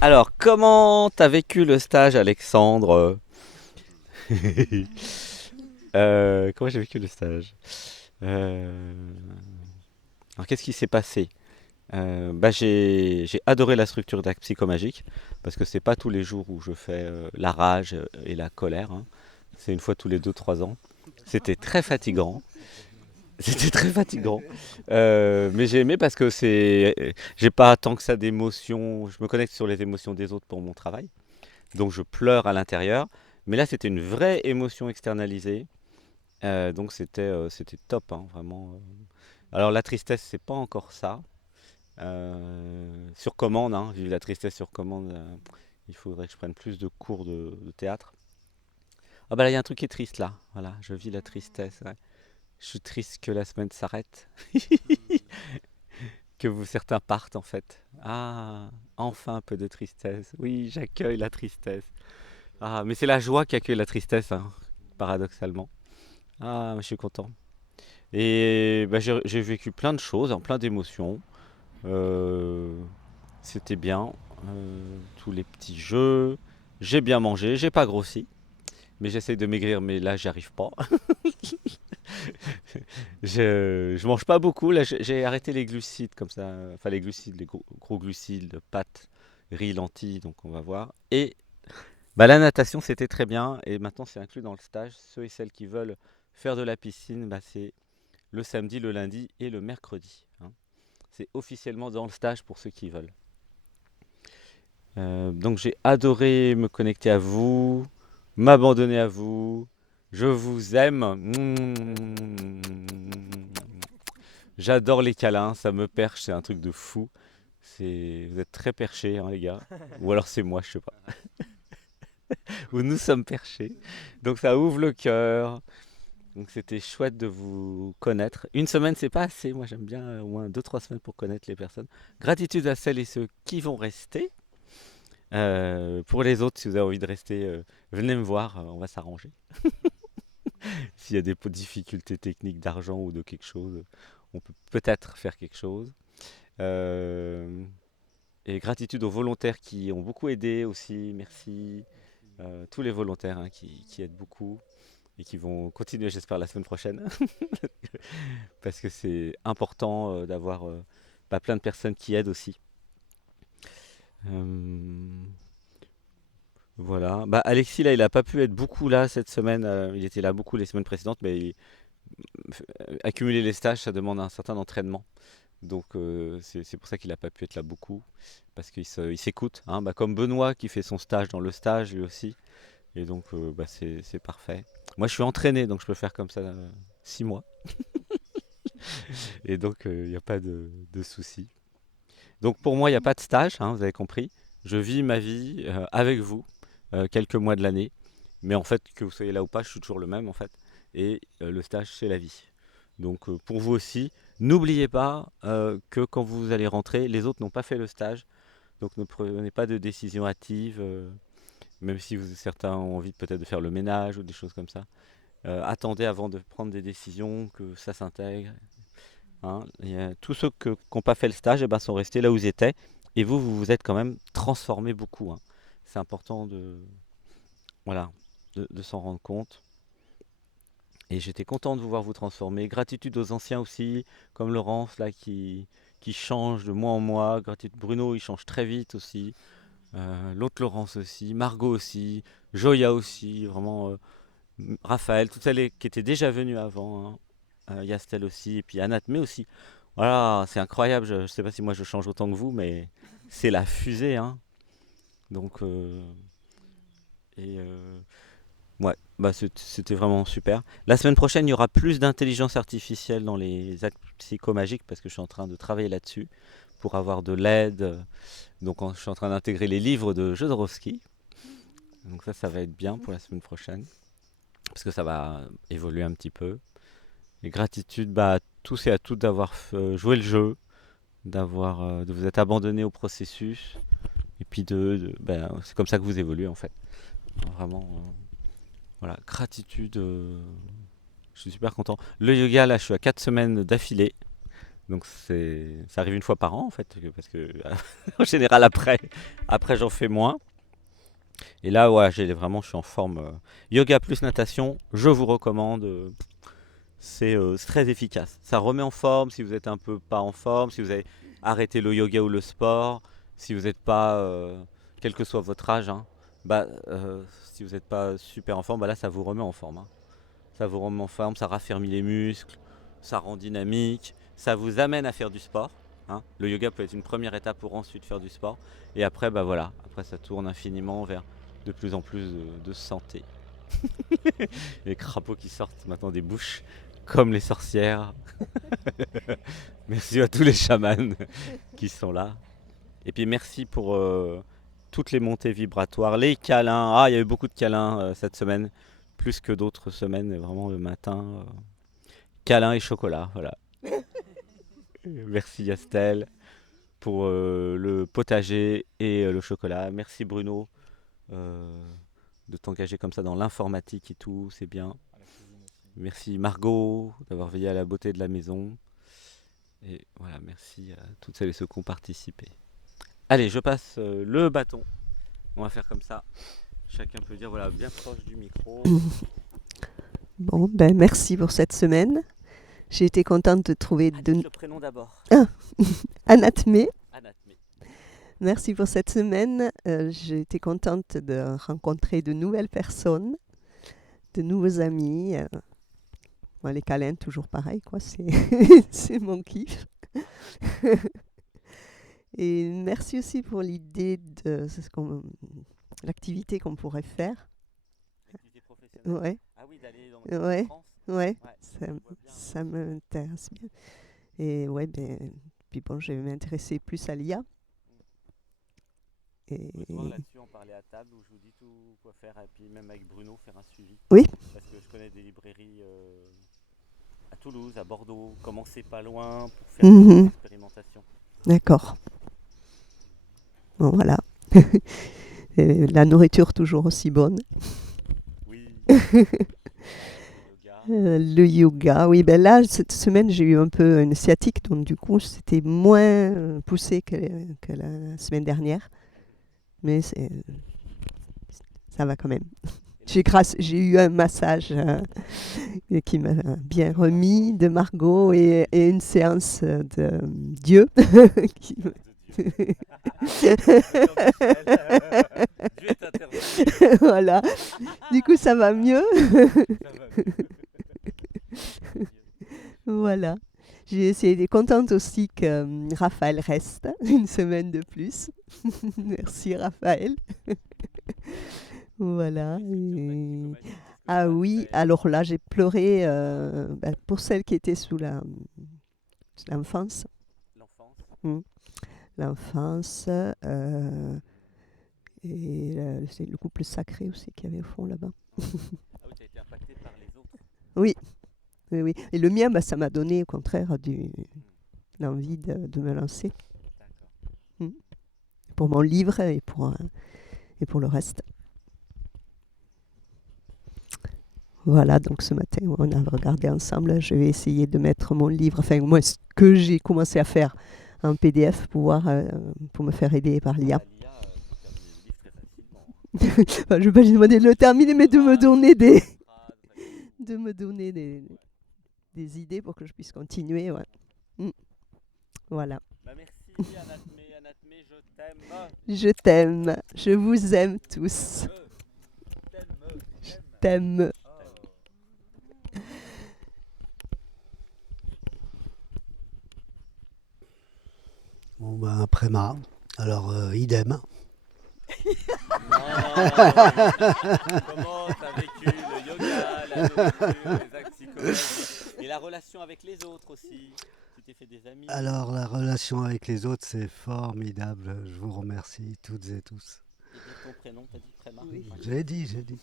Alors, comment t'as vécu le stage, Alexandre? Comment j'ai vécu le stage? Euh, Alors, qu'est-ce qui s'est passé? J'ai adoré la structure d'Act Psychomagique parce que c'est pas tous les jours où je fais la rage et la colère, hein. C'est une fois tous les 2 3 ans. C'était très fatigant. C'était très fatigant. Mais j'ai aimé parce que j'ai pas tant que ça d'émotions. Je me connecte sur les émotions des autres pour mon travail. Donc je pleure à l'intérieur. Mais là, c'était une vraie émotion externalisée. Donc c'était top, hein, vraiment. Alors la tristesse, c'est pas encore ça. Sur commande, hein, vivre la tristesse sur commande, il faudrait que je prenne plus de cours de théâtre. Ah bah là, il y a un truc qui est triste là. Voilà, je vis la tristesse, ouais. Je suis triste que la semaine s'arrête, que certains partent en fait. Ah, enfin un peu de tristesse. Oui, j'accueille la tristesse. Ah, mais c'est la joie qui accueille la tristesse, hein, paradoxalement. Ah, je suis content. Et bah, j'ai vécu plein de choses, hein, plein d'émotions. Euh, C'était bien. Tous les petits jeux. J'ai bien mangé, j'ai pas grossi. Mais j'essaye de maigrir, mais là, j'y arrive pas. Je mange pas beaucoup. Là, j'ai arrêté les glucides comme ça. Enfin, les glucides, les gros glucides, pâtes, riz, lentilles. Donc, on va voir. Et bah, la natation, c'était très bien. Et maintenant, c'est inclus dans le stage. Ceux et celles qui veulent faire de la piscine, bah, c'est le samedi, le lundi et le mercredi, hein. C'est officiellement dans le stage pour ceux qui veulent. Donc j'ai adoré me connecter à vous, m'abandonner à vous. Je vous aime. J'adore les câlins, ça me perche, c'est un truc de fou. Vous êtes très perchés, hein, les gars. Ou alors c'est moi, je sais pas. Ou nous sommes perchés. Donc ça ouvre le cœur. Donc c'était chouette de vous connaître. Une semaine, c'est pas assez. Moi, j'aime bien au moins 2 3 semaines pour connaître les personnes. Gratitude à celles et ceux qui vont rester. Pour les autres, si vous avez envie de rester, venez me voir, on va s'arranger. S'il y a des difficultés techniques d'argent ou de quelque chose, on peut peut-être faire quelque chose. Euh, et gratitude aux volontaires qui ont beaucoup aidé aussi, merci. Tous les volontaires, hein, qui aident beaucoup et qui vont continuer, j'espère, la semaine prochaine. Parce que c'est important d'avoir plein de personnes qui aident aussi. Euh, Voilà. Bah, Alexis, là, il a pas pu être beaucoup là cette semaine. Il était là beaucoup les semaines précédentes, mais accumuler les stages, ça demande un certain entraînement. Donc, c'est pour ça qu'il n'a pas pu être là beaucoup, parce il s'écoute, hein. Bah, comme Benoît qui fait son stage dans le stage lui aussi. Et donc, bah, c'est parfait. Moi, je suis entraîné, donc je peux faire comme ça 6 mois. Et donc, il n'y a pas de souci. Donc, pour moi, il n'y a pas de stage, hein, vous avez compris. Je vis ma vie avec vous quelques mois de l'année. Mais en fait, que vous soyez là ou pas, je suis toujours le même en fait. Et le stage, c'est la vie. Donc pour vous aussi, n'oubliez pas que quand vous allez rentrer, les autres n'ont pas fait le stage. Donc ne prenez pas de décision hâtive, même si certains ont envie peut-être de faire le ménage ou des choses comme ça. Attendez avant de prendre des décisions, que ça s'intègre, hein. Tous ceux qui n'ont pas fait le stage, eh ben, sont restés là où ils étaient. Et vous, vous vous êtes quand même transformé beaucoup, hein. C'est important voilà, de s'en rendre compte. Et j'étais content de vous voir vous transformer. Gratitude aux anciens aussi, comme Laurence là qui change de mois en mois. Gratitude Bruno, il change très vite aussi. L'autre Laurence aussi, Margot aussi, Joya aussi, vraiment Raphaël, toutes celles qui étaient déjà venues avant, hein. Yastel aussi, et puis Anatmé aussi. Voilà, c'est incroyable. Je ne sais pas si moi je change autant que vous, mais c'est la fusée, hein. Donc, et ouais, bah c'était vraiment super. La semaine prochaine, il y aura plus d'intelligence artificielle dans les actes psychomagiques parce que je suis en train de travailler là-dessus pour avoir de l'aide. Donc, je suis en train d'intégrer les livres de Jodorowsky. Donc ça va être bien pour la semaine prochaine parce que ça va évoluer un petit peu. Et gratitude à tous et à toutes d'avoir joué le jeu, de vous être abandonné au processus et puis c'est comme ça que vous évoluez en fait. Vraiment, voilà, gratitude. Je suis super content. Le yoga, là, je suis à 4 semaines d'affilée. Donc ça arrive une fois par an en fait, parce que en général après j'en fais moins. Et là, ouais, je suis en forme. Yoga plus natation, je vous recommande. C'est très efficace. Ça remet en forme si vous êtes un peu pas en forme, si vous avez arrêté le yoga ou le sport, si vous n'êtes pas, quel que soit votre âge, hein, si vous n'êtes pas super en forme, bah là ça vous remet en forme, hein. Ça vous remet en forme, ça raffermit les muscles, ça rend dynamique, ça vous amène à faire du sport, hein. Le yoga peut être une première étape pour ensuite faire du sport. Et après, bah voilà, après ça tourne infiniment vers de plus en plus de santé. Les crapauds qui sortent maintenant des bouches, comme les sorcières. Merci à tous les chamans qui sont là. Et puis merci pour toutes les montées vibratoires, les câlins. Ah, il y a eu beaucoup de câlins cette semaine, plus que d'autres semaines, vraiment le matin. Câlins et chocolat, voilà. Merci Estelle pour le potager et le chocolat. Merci Bruno euh, de t'engager comme ça dans l'informatique et tout, c'est bien. Merci Margot d'avoir veillé à la beauté de la maison. Et voilà, merci à toutes celles et ceux qui ont participé. Allez, je passe le bâton. On va faire comme ça. Chacun peut dire, voilà, bien proche du micro. Bon, ben merci pour cette semaine. J'ai été contente de trouver Dites le prénom d'abord. Anatmé. Anatmé. Merci pour cette semaine. J'ai été contente de rencontrer de nouvelles personnes, de nouveaux amis. Bon, les câlins, toujours pareil, quoi. C'est mon kiff. Et merci aussi pour l'idée de l'activité qu'on pourrait faire. Activité professionnelle. Ouais, Ah oui, d'aller dans ouais, France. ouais. Ouais, Ça, je vois bien. ça m'intéresse bien. Et ouais, ben, puis bon, je vais m'intéresser plus à l'IA. Et Ce soir là-dessus, on parlait à table où je vous dis tout quoi faire et puis même avec Bruno faire un suivi. oui, Parce que je connais des librairies à Toulouse, à Bordeaux, commencez pas loin pour faire des mhm, expérimentations. d'accord. Bon, voilà. Et la nourriture toujours aussi bonne. Oui, yoga. Le yoga, oui, ben là, cette semaine, j'ai eu un peu une sciatique, donc du coup, c'était moins poussé que la semaine dernière. Mais ça va quand même. Et là, J'ai eu un massage qui m'a bien de Margot. remis de Margot Ah, et une séance de Dieu. qui me- de Dieu. Dieu est intervenu. voilà. Du coup, ça va mieux. Ça va mieux. Voilà. J'ai essayé contente aussi que Raphaël reste une semaine de plus. Merci Raphaël. Voilà. Qu'est-ce que ça Ah a oui, fait? alors là j'ai pleuré pour celle qui était sous l'enfance. L'enfance. Mm. L'enfance. Et c'est le couple sacré aussi qu'il y avait au fond là-bas. Ah oui, tu as été impacté par les autres. Oui, oui, oui. Et le mien, bah, ça m'a donné au contraire Hmm, l'envie de me lancer d'accord. mm, pour mon livre et pour le reste. Voilà, donc ce matin, on a regardé ensemble. Je vais essayer de mettre mon livre, enfin, moi, ce que j'ai commencé à faire en PDF pour me faire aider par l'IA. Ah, l'IA peut terminer le livre très facilement. Enfin, je ne vais pas lui demander de le terminer, mais de me Phrase, donner phrase, pas du tout. de me donner Ouais. des idées pour que je puisse continuer. Ouais. Mm, voilà. Bah merci Anatmé, Anatmé, je t'aime. Je t'aime. Je vous aime tous. T'aime, t'aime. T'aime. Oh. Bon, ben, Préma. Alors, idem. Non, non. Comment t'as vécu le yoga, la nourriture, les actes psychologiques et la relation avec les autres aussi? Tu t'es fait des amis? Alors, la relation avec les autres, c'est formidable. Je vous remercie toutes et tous. Et dire ton prénom, t'as dit Préma? Oui. Ouais. J'ai dit, j'ai dit.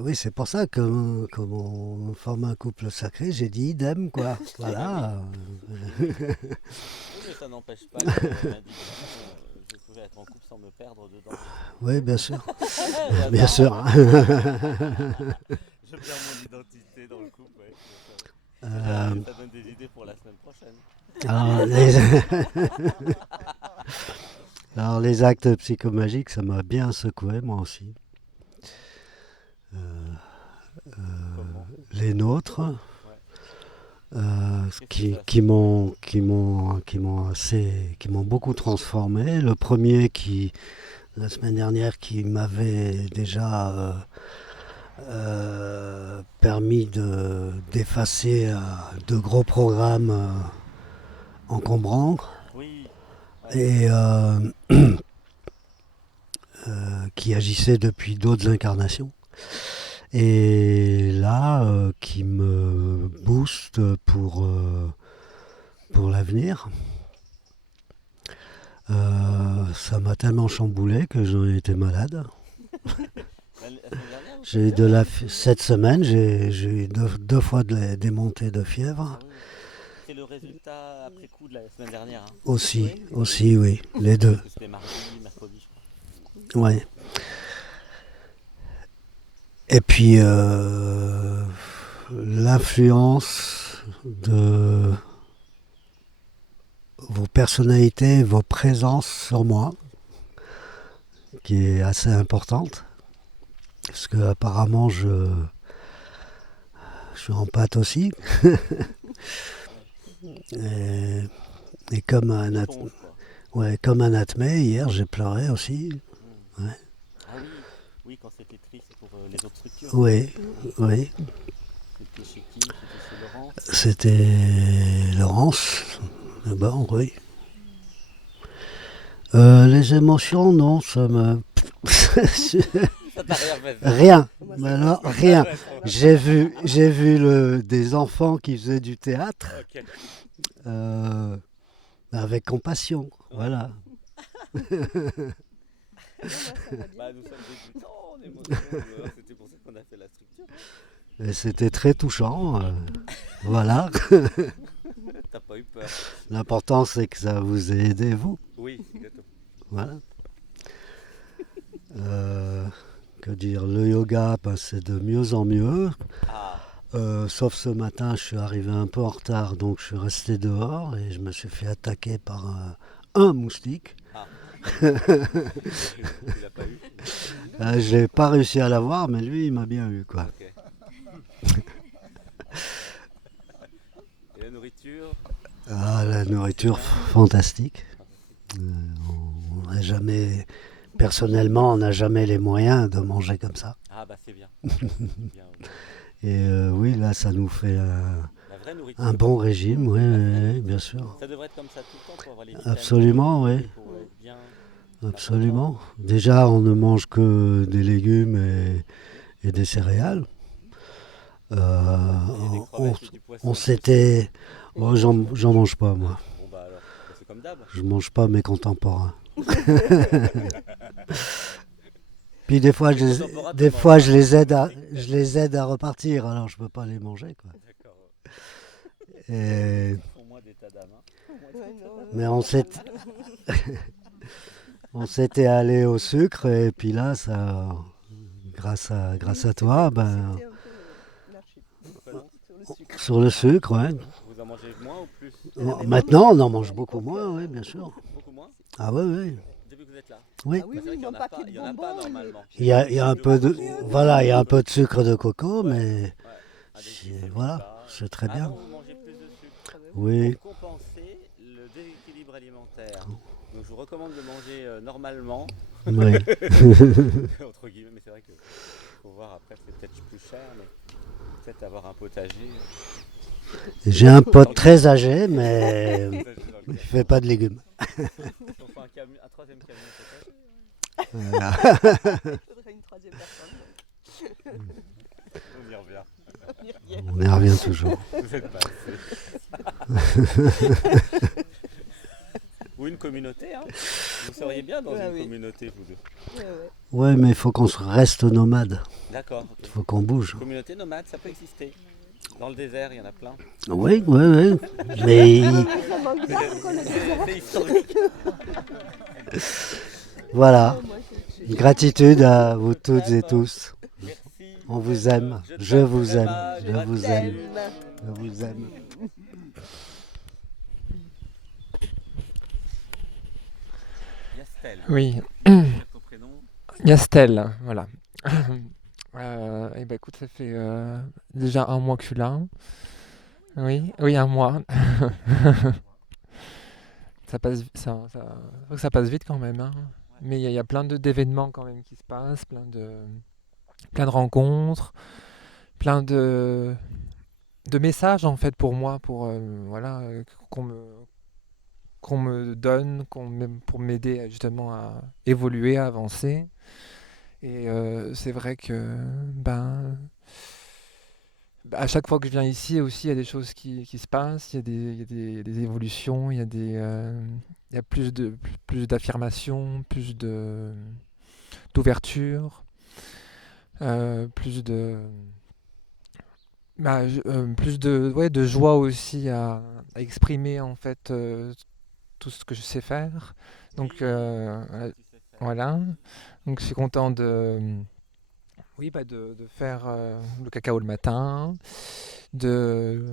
Oui, c'est pour ça que, comme on forme un couple sacré, j'ai dit idem, quoi. Voilà. Oui, mais ça n'empêche pas que l'individu, je pouvais être en couple sans me perdre dedans. Oui, bien sûr. Ah Bien bah, sûr. je perds mon identité dans le couple, ouais. Euh, Ça donne des idées pour la semaine prochaine. alors, les... alors, les actes psychomagiques, ça m'a bien secoué, moi aussi. Euh, Comment? les nôtres, Ouais. Qu'est-ce qui se passe? qui m'ont beaucoup transformé. Le premier la semaine dernière, qui m'avait déjà permis d'effacer de gros programmes encombrants Oui. Ouais. et qui agissaient depuis d'autres incarnations. Et là, qui me booste pour l'avenir. Ça m'a tellement chamboulé que j'en ai été malade. La semaine dernière, vous J'ai eu cette semaine, j'ai eu deux fois des montées de fièvre. Ah oui. C'est le résultat après coup de la semaine dernière. Hein. Aussi, oui, les deux. Parce que c'était mardi, mercredi, je crois. Ouais. Et puis l'influence de vos personnalités, vos présences sur moi, qui est assez importante. Parce que apparemment je suis en pâte aussi. et, et comme un Éponge, quoi. comme un atmé, hier j'ai pleuré aussi. Hmm. Ouais. Ah oui, oui, quand c'était triste pour les autres structures. Oui, oui. C'était chez qui? C'était chez Laurent. C'était Laurence, d'abord, oui. Les émotions, non, ça me... Ça t'a rien fait, ça. Rien, mais alors, rien. Ah ouais, ça va. J'ai vu des enfants qui faisaient du théâtre Ok. avec compassion, voilà. Bah, nous sommes débutants en émotion. C'était pour ça qu'on a fait la structure. Et c'était très touchant, voilà. T'as pas eu peur? L'important, c'est que ça vous ait aidé, vous, Oui, exactement. voilà. Que dire, le yoga, ben, c'est de mieux en mieux. Ah, Sauf ce matin, je suis arrivé un peu en retard, donc je suis resté dehors et je me suis fait attaquer par un moustique. ah. Tu l'as pas eu? Je n'ai pas réussi à l'avoir, mais lui, il m'a bien eu, quoi. Ok. Et la nourriture? Ah, la nourriture fantastique. On n'a jamais, personnellement, on n'a jamais les moyens de manger comme ça. Ah, bah c'est bien. C'est bien, oui. Et oui, là, ça nous fait La vraie nourriture. un bon régime, oui, bien sûr. Ça devrait être comme ça tout le temps pour avoir les vitamines. Absolument, oui. Pour être bien. Absolument. Déjà, on ne mange que des légumes et des céréales. Il y a des On, crevettes et du poisson. on s'était... Oh, j'en mange pas, moi. Bon, bah alors, bah, c'est comme d'hab. Je mange pas mes contemporains. Puis des fois, je les aide à repartir, alors je peux pas les manger, quoi. D'accord. Et- Pour moi, des tas d'âmes. mais on s'était allé au sucre et puis là, ça, grâce à toi, ben, sur le sucre, ouais. Vous en mangez moins ou plus? Maintenant, on en mange beaucoup moins, oui, bien sûr. Beaucoup moins? Ah oui, oui. Depuis que vous êtes là? Oui. Ah oui, Bah, c'est vrai oui, qu'il y en non a pas pas, que il de y en a pas bonbons. normalement. Il y a un peu de, voilà, il y a un peu de sucre de coco, mais Ouais. Ah, des petits voilà, pas. c'est très bien. Avant, vous mangez plus de sucre. Oui. Pour compenser le déséquilibre alimentaire. Donc je vous recommande de manger normalement, Oui. entre guillemets, mais c'est vrai que faut voir après, c'est peut-être plus cher, mais peut-être avoir un potager. J'ai un pote très âgé, mais Potager dans il lequel fait pas de légumes. on fait un troisième camion potager. Voilà. Il faudrait une troisième personne. On y revient. On y revient toujours. Vous êtes pas assez. Ou une communauté, hein. Vous seriez bien dans Ouais, une oui. communauté, vous deux. Ouais, mais il faut qu'on reste nomade. D'accord. ok. Il faut qu'on bouge. Communauté nomade, ça peut exister. Dans le désert, il y en a plein. Oui, oui, oui. Mais C'est historique. voilà. Gratitude à vous toutes et tous. Merci. On vous aime. Je vous aime. Je vous aime. Je vous aime. Yastel. Oui, Ton prénom. Yastel, voilà. Et ben écoute, ça fait déjà un mois que je suis là. Oui, oui, un mois. Faut que ça passe vite quand même, hein. Mais il y a plein d'événements quand même qui se passent, plein de rencontres, plein de messages en fait pour moi, pour voilà, qu'on me donne, pour m'aider justement à évoluer, à avancer. Et c'est vrai que à chaque fois que je viens ici aussi, il y a des choses qui se passent, il y a des évolutions, il y a plus d'affirmation, d'ouverture, plus ouais, de joie aussi à exprimer en fait tout ce que je sais faire. Donc voilà. Donc je suis content oui, de faire le cacao le matin, de,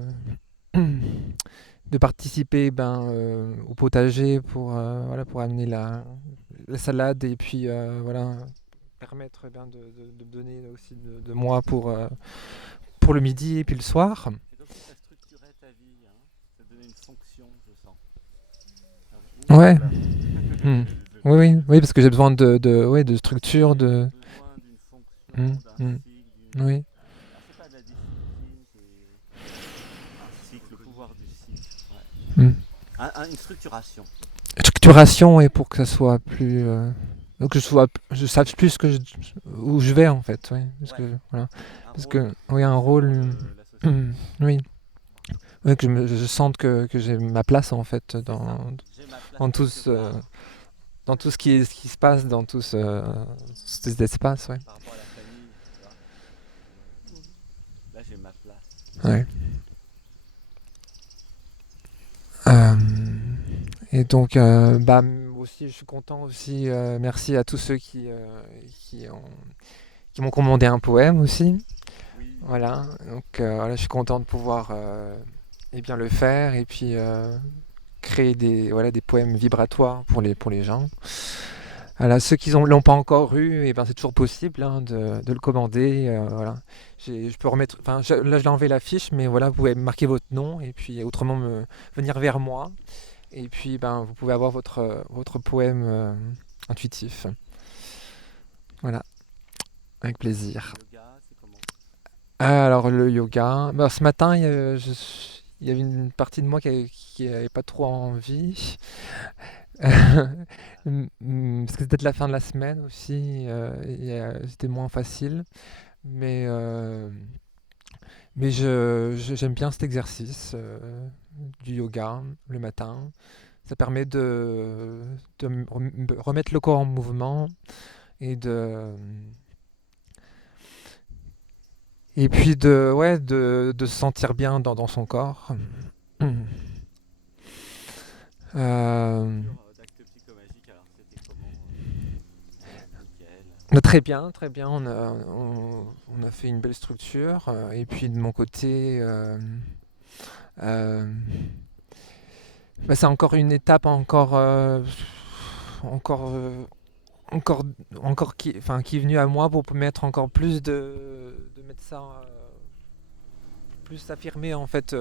de participer au potager voilà, pour amener la salade et puis voilà, permettre de donner aussi de moi pour le midi et puis le soir. C'est comme si ça structurait ta vie, hein. Ça donnait une fonction, je sens. Ouais. Hmm. Oui, oui, oui, parce que j'ai besoin ouais, de structure, Besoin d'une fonction, Hmm, d'un hmm. cycle, Oui. Alors c'est pas de la discipline, c'est un cycle, le pouvoir du cycle. Ouais. Hmm. Une structuration. Structuration et pour que ça soit plus que je sache plus où je vais en fait, oui, voilà, parce que oui, un rôle, oui, oui, que je sente que j'ai ma place en fait dans tout ce dans tout ce qui se passe dans ces espaces, ouais. Par rapport à la famille, tu vois. Là j'ai ma place. Ouais. Euh, et donc, aussi, je suis content aussi. Merci à tous ceux qui m'ont commandé un poème aussi. Oui. Voilà. Donc, voilà, je suis content de pouvoir eh bien le faire et puis créer des poèmes vibratoires pour les gens. Voilà, ceux qui l'ont pas encore eu, c'est toujours possible hein, de le commander. Voilà. Je peux remettre. Enfin, là, je l'ai enlevé l'affiche, mais voilà, vous pouvez marquer votre nom et puis autrement venir vers moi. Et puis, vous pouvez avoir votre poème intuitif. Voilà, avec plaisir. Le yoga, c'est comment? Alors, le yoga. Ce matin, il y avait une partie de moi qui avait pas trop envie. Parce que c'était la fin de la semaine aussi. C'était moins facile. Mais, j'aime bien cet exercice du yoga le matin. Ça permet de remettre le corps en mouvement et et puis ouais, de se sentir bien dans son corps. D'actes psychomagiques, alors c'était comment? Nickel. Très bien, très bien. On a fait une belle structure. Et puis de mon côté, euh, c'est encore une étape encore, encore, qui est venue à moi pour mettre encore plus de mettre ça, plus affirmer en fait,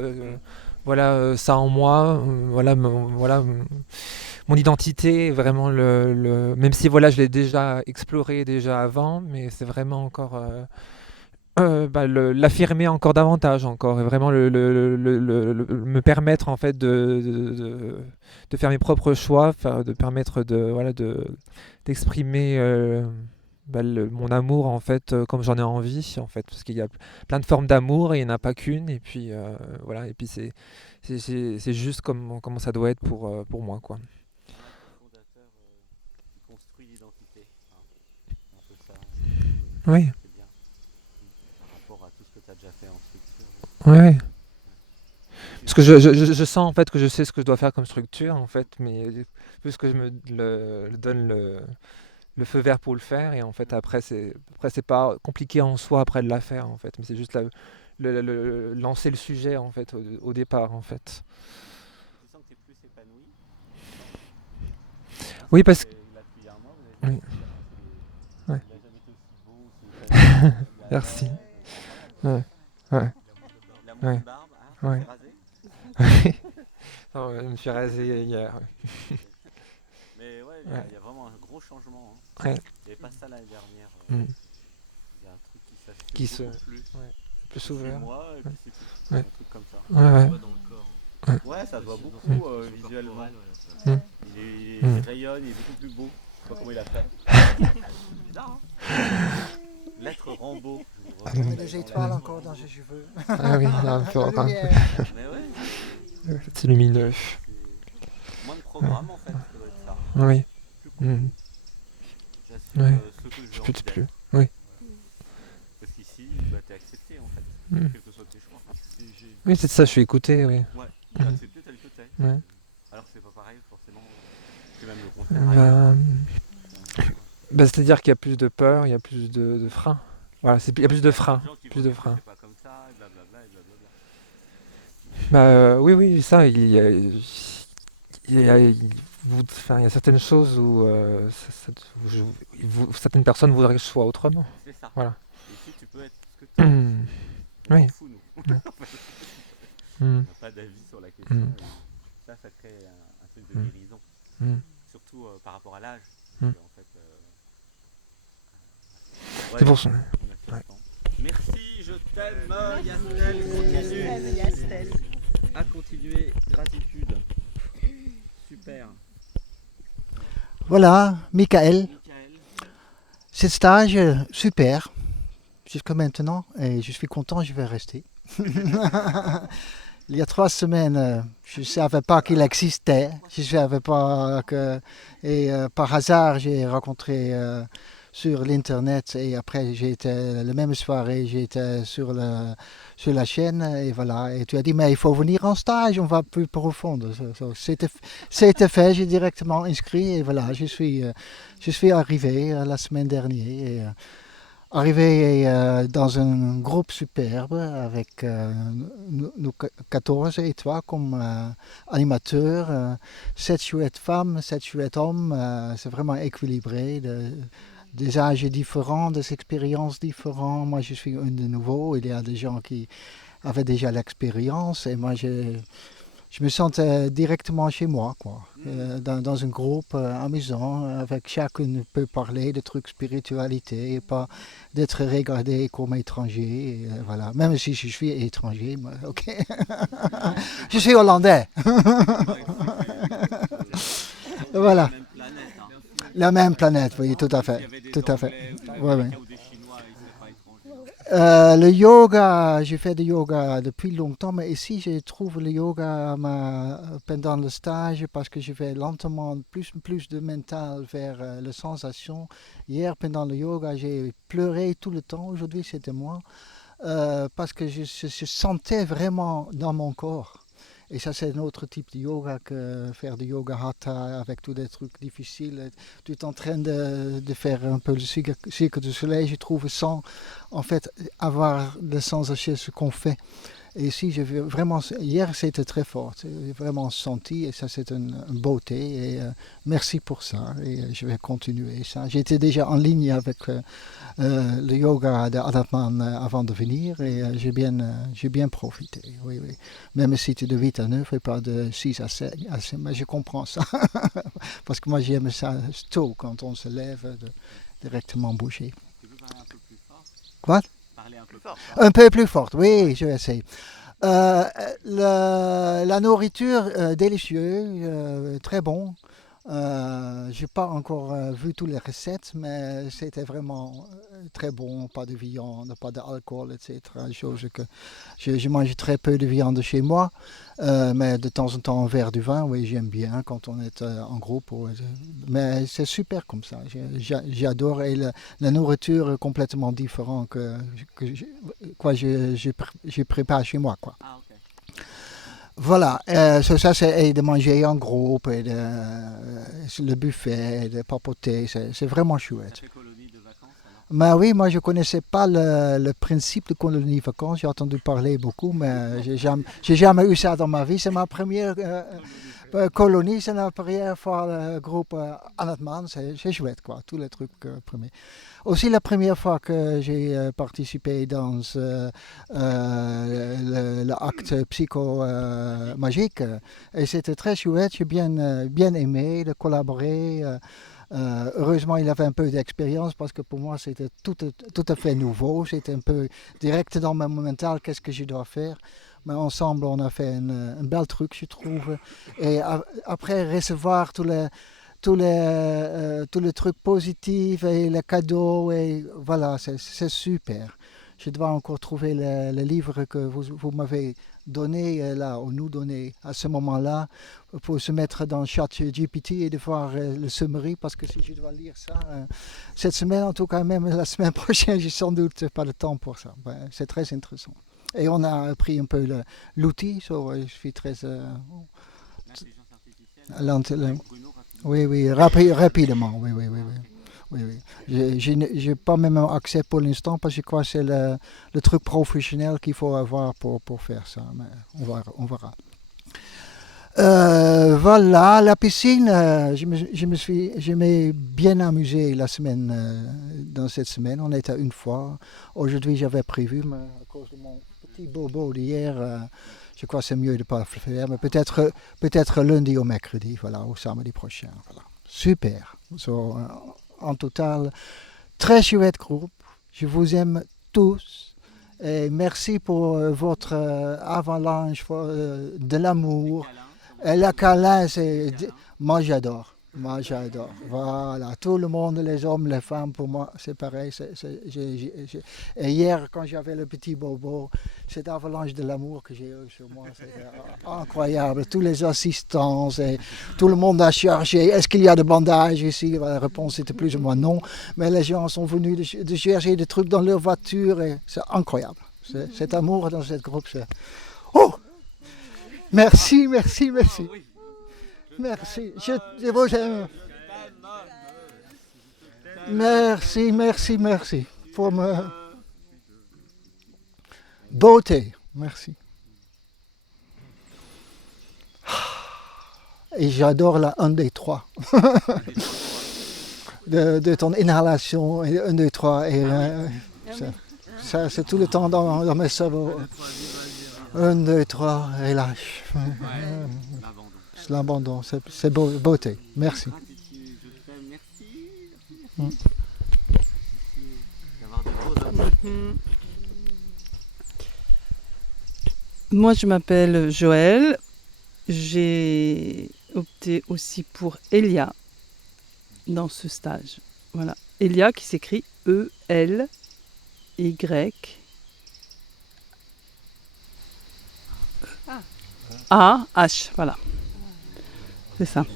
voilà, ça en moi, voilà, mon identité, vraiment même si voilà, je l'ai déjà exploré déjà avant, mais c'est vraiment encore l'affirmer encore davantage encore et vraiment me permettre en fait de faire mes propres choix, de permettre voilà, d'exprimer mon amour en fait comme j'en ai envie en fait, parce qu'il y a plein de formes d'amour et il n'y en a pas qu'une, et puis voilà, et puis c'est juste comment ça doit être pour moi, quoi. Fondateur qui construit l'identité, hein. Un peu ça. Oui, C'est bien. Par rapport à tout ce que tu as déjà fait en structure. oui. Parce que je sens en fait que je sais ce que je dois faire comme structure en fait, mais plus que je me donne le feu vert pour le faire, et en fait après c'est pas compliqué en soi après de la faire en fait, mais c'est juste lancer le sujet en fait au départ en fait. Tu sens que tu es plus épanoui. Oui, parce que Là, depuis un mois, vous avez oui. il Ouais. n'a jamais été aussi beau, aussi épanoui. La Merci. neige, c'est incroyable. Ouais. La Ouais. moins de barbe, hein, Ouais. c'est rasé. Non, je me suis rasé hier. Mais ouais, Ouais. il y a vraiment un gros changement. Hein. Ouais. Il n'y avait pas ça l'année dernière. Mm. Il y a un truc qui s'affiche Qui se beaucoup plus. ouais. Plus C'est ouvert. moi et Ouais. puis c'est tout. Ouais. Un truc comme ça. Ouais, ouais. Ouais, ça se voit beaucoup visuellement. Mm. Il rayonne, il est beaucoup plus beau. Je sais pas comment il a fait. C'est bizarre, hein. L'être Rambo. Il y avait des étoiles encore dans ses cheveux. Ah oui, il y a un peu encore. Mais ouais, C'est lumineux. c'est moins de programme en fait, ça doit être ça. Oui. Plus cool. Mm. J'assume Ouais. ce que je Je veux peux envie plus. d'être. Oui. Parce qu'ici, bah, t'es accepté en fait, Mm. quels que soient tes choix. Oui, c'est ça, je suis écouté, oui. Ouais, t'es accepté tel que t'es. Ouais. Alors que c'est pas pareil forcément. C'est même le contraire ailleurs. C'est-à-dire qu'il y a plus de peur, il y a plus de freins. Voilà, il y a plus de freins. Des gens qui Plus voient de que freins. c'est pas comme ça, et blablabla, et blablabla. Oui, oui, ça, il y a certaines choses où, certaines personnes voudraient que je sois autrement. C'est ça. Voilà. Ici, tu peux être ce que tu veux. On Oui. s'en fout, nous. Mm. On n'a pas d'avis sur la question. Mm. Et ça crée un truc de Mm. guérison. Mm. Surtout par rapport à l'âge. Mm. En fait, ouais, C'est pour ça. on a fait le temps. Merci, je t'aime, Yastel. Continue. À continuer, gratitude. Super. Voilà, Michael. Michael. Ce stage, super, jusqu'à maintenant, et je suis content, je vais rester. Il y a 3 semaines, je ne savais pas qu'il existait, je savais pas que... Et par hasard, j'ai rencontré sur l'internet, et après, j'ai été, la même soirée, j'étais sur la chaîne, et voilà. Et tu as dit, mais il faut venir en stage, on va plus profond. C'était fait, j'ai directement inscrit, et voilà, je suis arrivé la semaine dernière. Et, arrivé dans un groupe superbe avec nous 14 et toi comme animateur, 7 chouettes femmes, 7 chouettes hommes, c'est vraiment équilibré, des âges différents, des expériences différentes. Moi je suis un de nouveau, il y a des gens qui avaient déjà l'expérience et moi je me sentais directement chez moi, quoi. Dans un groupe amusant, avec chacun peut parler de trucs spiritualité et pas d'être regardé comme étranger. Et, voilà. Même si je suis étranger, moi, ok. Je suis hollandais. Voilà. La même planète, oui, tout à fait. Tout à fait. Ouais, ouais. Le yoga, j'ai fait du yoga depuis longtemps, mais ici je trouve le yoga pendant le stage parce que je vais lentement plus de mental vers la sensation. Hier pendant le yoga, j'ai pleuré tout le temps, aujourd'hui c'était moi, parce que je sentais vraiment dans mon corps. Et ça, c'est un autre type de yoga que faire du yoga hatha avec tous des trucs difficiles. Tu es en train de faire un peu le cycle du soleil, je trouve, sans en fait avoir le sens de ce qu'on fait. Et ici, j'ai vu vraiment, hier c'était très fort, j'ai vraiment senti, et ça c'est une beauté, et merci pour ça, et je vais continuer ça. J'étais déjà en ligne avec le yoga de Adatman avant de venir, et j'ai bien profité, oui, oui. Même si tu de 8 à 9 et pas de 6 à 7, mais je comprends ça, parce que moi j'aime ça tôt, quand on se lève, de directement bouger. Tu peux parler un peu plus fort? Quoi? Parler un peu plus fort. Un peu plus forte, oui, je vais essayer. La nourriture délicieuse, très bon. J'ai pas encore vu toutes les recettes, mais c'était vraiment très bon. Pas de viande, pas d'alcool, etc. Chose que je mange très peu de viande chez moi, mais de temps en temps un verre de vin, oui, j'aime bien quand on est en groupe. Mais c'est super comme ça. J'adore, et la nourriture est complètement différente que je prépare chez moi, quoi. Ah, ok. Voilà, ça c'est de manger en groupe, et le buffet, de papoter, c'est vraiment chouette. Mais oui, moi je connaissais pas le principe de colonie vacances, j'ai entendu parler beaucoup, mais j'ai jamais eu ça dans ma vie. C'est ma première colonie, c'est la première fois le groupe en Atman, c'est chouette quoi, tous les trucs premiers. Aussi la première fois que j'ai participé dans l'acte psycho-magique, et c'était très chouette, j'ai bien aimé de collaborer. Heureusement, il avait un peu d'expérience parce que pour moi, c'était tout à fait nouveau. C'était un peu direct dans mon mental, qu'est-ce que je dois faire. Mais ensemble, on a fait un bel truc, je trouve. Et après, recevoir tous les trucs positifs et les cadeaux, et voilà, c'est super. Je dois encore trouver le livre que vous m'avez donné, là, ou nous donné à ce moment-là, pour se mettre dans ChatGPT et de voir le summary, parce que si je dois lire ça, cette semaine, en tout cas, même la semaine prochaine, j'ai sans doute pas le temps pour ça. Ouais, c'est très intéressant. Et on a appris un peu l'outil, je suis très... oui, rapidement, oui. Je n'ai pas même accès pour l'instant parce que je crois que c'est le truc professionnel qu'il faut avoir pour faire ça. Mais on verra. Voilà, la piscine, je m'ai bien amusé dans cette semaine. On était une fois. Aujourd'hui, j'avais prévu, mais à cause de mon petit bobo d'hier, je crois que c'est mieux de ne pas le faire. Mais peut-être lundi ou mercredi, voilà, ou samedi prochain. Voilà. Super. En total, très chouette groupe. Je vous aime tous. Et merci pour votre avalanche de l'amour. Et la câlin, moi j'adore. Voilà, tout le monde, les hommes, les femmes, pour moi, c'est pareil. Et hier, quand j'avais le petit bobo, cette avalanche de l'amour que j'ai eu sur moi, c'était incroyable. Tous les assistants, et tout le monde a cherché. Est-ce qu'il y a des bandages ici? La réponse était plus ou moins non. Mais les gens sont venus de chercher des trucs dans leur voiture, et c'est incroyable. Cet amour dans cette groupe, c'est... Oh! Merci. Merci. Je vous aime. Merci. Pour me beauté. Merci. Et j'adore la 1, 2, 3. de ton inhalation. Et 1, 2, 3. Et, ça, c'est tout le temps dans mes cerveaux. 1, 2, 3, et lâche. C'est l'abandon, c'est beauté. Merci. Moi, je m'appelle Joël. J'ai opté aussi pour Elia dans ce stage. Voilà. Elia qui s'écrit E-L-Y. A-H, voilà. C'est ça.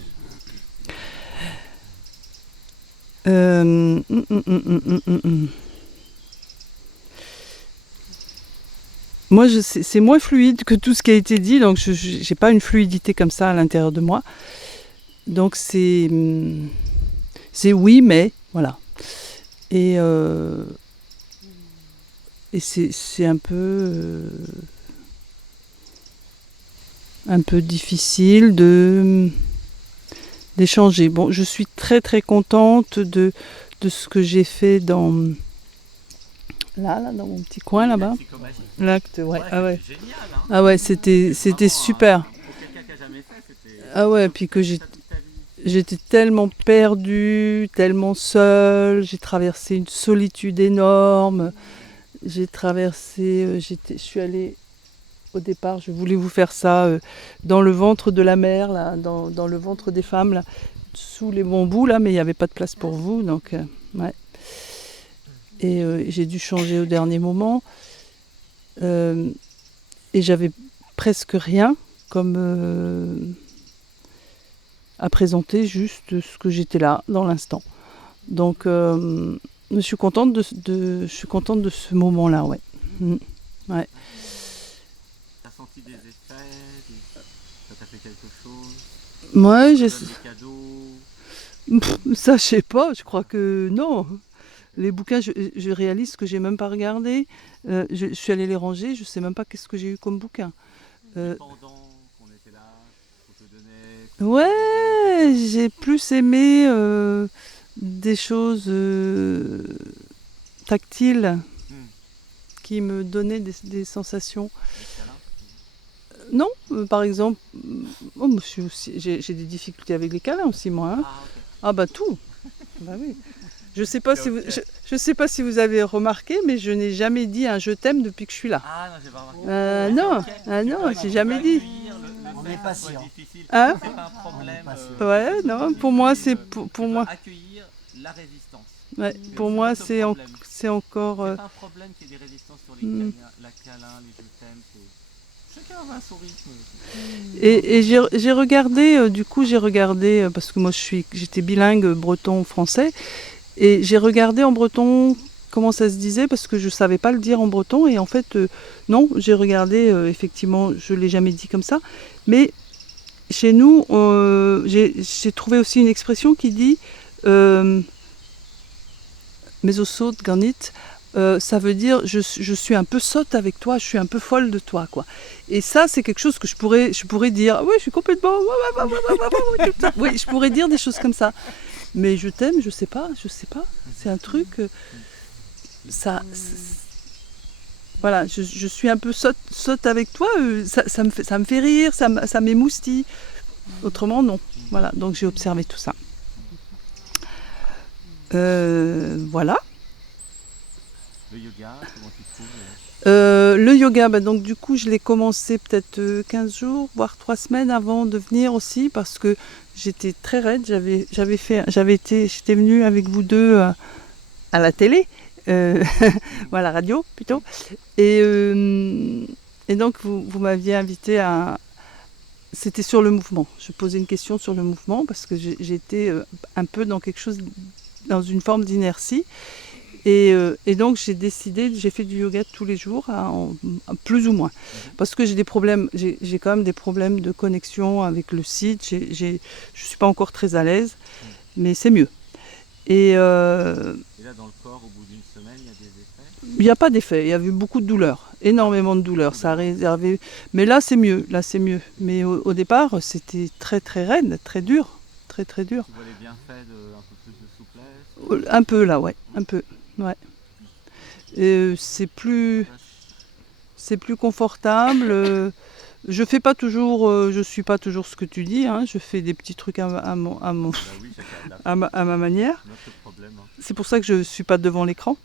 Moi, c'est moins fluide que tout ce qui a été dit, donc je n'ai pas une fluidité comme ça à l'intérieur de moi. Donc c'est oui, mais voilà. Et c'est un peu difficile d'échanger. Bon, je suis très très contente de ce que j'ai fait dans dans mon petit coin là-bas. L'acte, ouais. Ah ouais, c'était super. Ah ouais, puis que j'étais tellement perdue, tellement seule. J'ai traversé une solitude énorme. Je suis allée. Au départ, je voulais vous faire ça dans le ventre de la mer, là, dans le ventre des femmes, là, sous les bambous, là, mais il n'y avait pas de place pour vous. Donc, ouais. Et j'ai dû changer au dernier moment. Et j'avais presque rien comme à présenter, juste ce que j'étais là, dans l'instant. Donc, je suis contente de ce moment-là, ouais. Ouais. fait quelque chose? Moi, On j'ai... donne des cadeaux? Ça, je sais pas, je crois que non. Les bouquins, je réalise que j'ai même pas regardé. Je suis allée les ranger, je sais même pas qu'est-ce que j'ai eu comme bouquin. Les pendants qu'on était là, qu'on te donnait. Ouais, j'ai plus aimé des choses tactiles qui me donnaient des sensations. Non, par exemple, moi, j'ai des difficultés avec les câlins aussi, moi. Hein. Ah, ok. Ah bah tout. Bah oui. Je sais pas si vous, je sais pas si vous avez remarqué, mais je n'ai jamais dit un je t'aime depuis que je suis là. Ah non, j'ai pas remarqué. Non, Ok. non, j'ai jamais dit. On n'est pas sûr. Hein? C'est pas un problème. Ouais, non, pour moi c'est pour moi. Accueillir la résistance. Ouais, pour moi c'est encore. C'est pas un problème qu'il y ait des résistances sur les câlins, les je t'aime. Chacun a son rythme. Et j'ai regardé, du coup j'ai regardé, parce que moi j'étais bilingue breton-français, et j'ai regardé en breton comment ça se disait, parce que je savais pas le dire en breton, et en fait non, j'ai regardé, effectivement, je l'ai jamais dit comme ça, mais chez nous, j'ai trouvé aussi une expression qui dit mesosot ganit, ça veut dire je suis un peu sotte avec toi, je suis un peu folle de toi, quoi. Et ça, c'est quelque chose que je pourrais dire. Ah oui, je suis complètement. Oui, je pourrais dire des choses comme ça. Mais je t'aime, je sais pas. C'est un truc. Ça. Voilà, je suis un peu sotte avec toi. Ça me fait rire, ça m'émoustille. Autrement, non. Voilà, donc j'ai observé tout ça. Voilà. Le yoga, comment tu trouves? Le yoga, donc du coup je l'ai commencé peut-être 15 jours, voire 3 semaines avant de venir aussi, parce que j'étais très raide, j'étais venue avec vous deux à la télé, ou à la radio plutôt, et donc vous m'aviez invité à... C'était sur le mouvement, je posais une question sur le mouvement, parce que j'étais un peu dans quelque chose, dans une forme d'inertie. Et donc j'ai fait du yoga tous les jours, plus ou moins, parce que j'ai des problèmes, j'ai quand même des problèmes de connexion avec le site, je ne suis pas encore très à l'aise, mais c'est mieux. Et là dans le corps, au bout d'une semaine, il y a des effets? Il n'y a pas d'effet, il y avait beaucoup de douleurs, énormément de douleurs, mais là c'est mieux, Mais au départ c'était très très raide, très dur, très très dur. Tu vois les bienfaits d'un peu plus de souplesse? Un peu là, ouais, un peu. Ouais. C'est plus confortable. Je fais pas toujours, je suis pas toujours ce que tu dis. Hein, je fais des petits trucs à ma manière. C'est pour ça que je suis pas devant l'écran.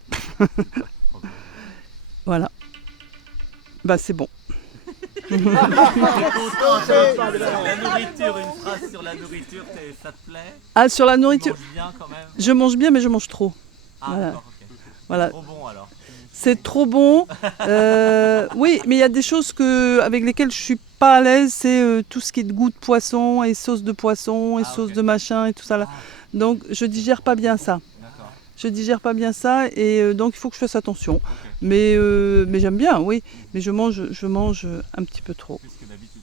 Voilà. Bah c'est bon. La nourriture, une phrase sur la nourriture, ça te plaît? Ah, sur la nourriture. Tu manges bien quand même? Je mange bien, mais je mange trop. Ah, voilà. D'accord, ok. Voilà. C'est trop bon alors. C'est trop bon. Oui, mais il y a des choses avec lesquelles je suis pas à l'aise. C'est tout ce qui est de goût de poisson et sauce de poisson et sauce de machin et tout ça là. Donc je digère pas bien ça. D'accord. Je digère pas bien ça et donc il faut que je fasse attention. Okay. Mais j'aime bien, oui. Mais je mange un petit peu trop. Plus que d'habitude.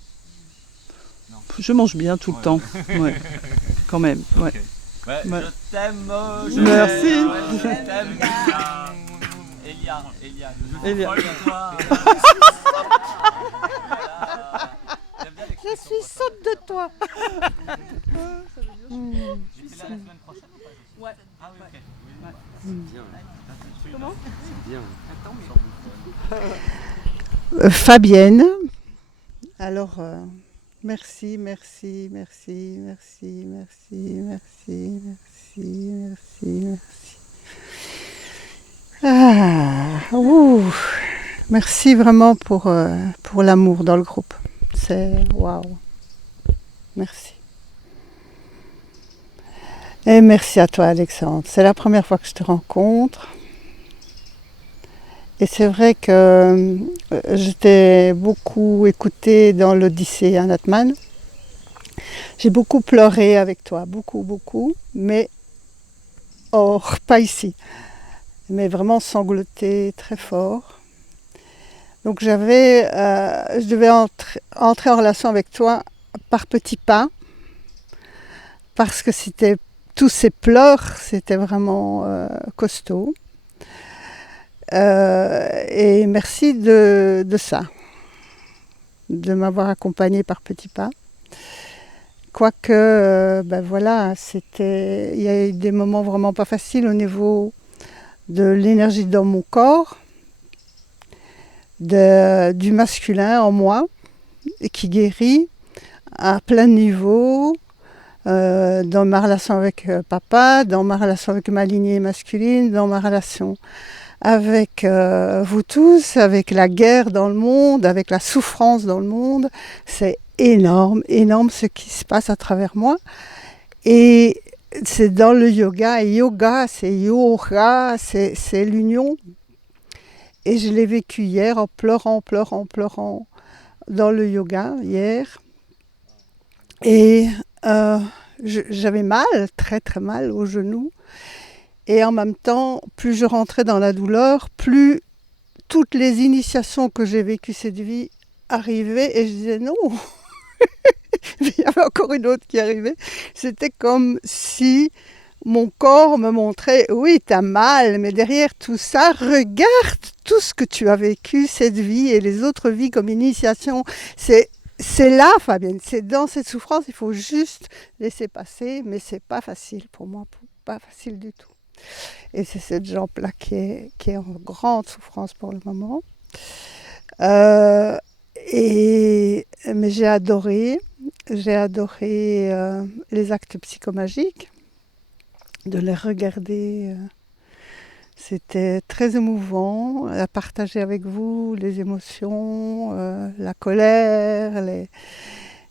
Non. Je mange bien tout le temps. Ouais. Quand même. Ouais. Okay. Ouais. Je t'aime. Merci. Je t'aime. Elia. Je suis sotte de toi. Tu es là la semaine prochaine ou pas? Ouais. Ah oui, ok. Ouais. C'est bien. Comment? C'est bien. Fabienne. Alors, merci. Merci vraiment pour l'amour dans le groupe. C'est waouh. Merci. Et merci à toi, Alexandre. C'est la première fois que je te rencontre. Et c'est vrai que je t'ai beaucoup écouté dans l'Odyssée à Natman. J'ai beaucoup pleuré avec toi, beaucoup, mais pas ici. Mais vraiment sangloté très fort. Donc je devais entrer en relation avec toi par petits pas, parce que c'était tous ces pleurs, c'était vraiment costaud. Et merci de ça, de m'avoir accompagnée par petits pas. Quoique, voilà, il y a eu des moments vraiment pas faciles au niveau de l'énergie dans mon corps, du masculin en moi, qui guérit à plein niveau, dans ma relation avec papa, dans ma relation avec ma lignée masculine, dans ma relation avec vous tous, avec la guerre dans le monde, avec la souffrance dans le monde. C'est énorme, énorme ce qui se passe à travers moi. Et c'est dans le yoga. Et yoga, c'est yoga, c'est l'union. Et je l'ai vécu hier en pleurant dans le yoga, hier. Et j'avais mal, très très mal au genou. Et en même temps, plus je rentrais dans la douleur, plus toutes les initiations que j'ai vécues cette vie arrivaient. Et je disais non, il y avait encore une autre qui arrivait. C'était comme si mon corps me montrait, oui, t'as mal, mais derrière tout ça, regarde tout ce que tu as vécu, cette vie et les autres vies comme initiation. C'est là, Fabienne, c'est dans cette souffrance, il faut juste laisser passer, mais c'est pas facile pour moi, pas facile du tout. Et c'est cette jambe-là qui est en grande souffrance pour le moment. Mais j'ai adoré les actes psychomagiques, de les regarder. C'était très émouvant à partager avec vous les émotions, la colère. Et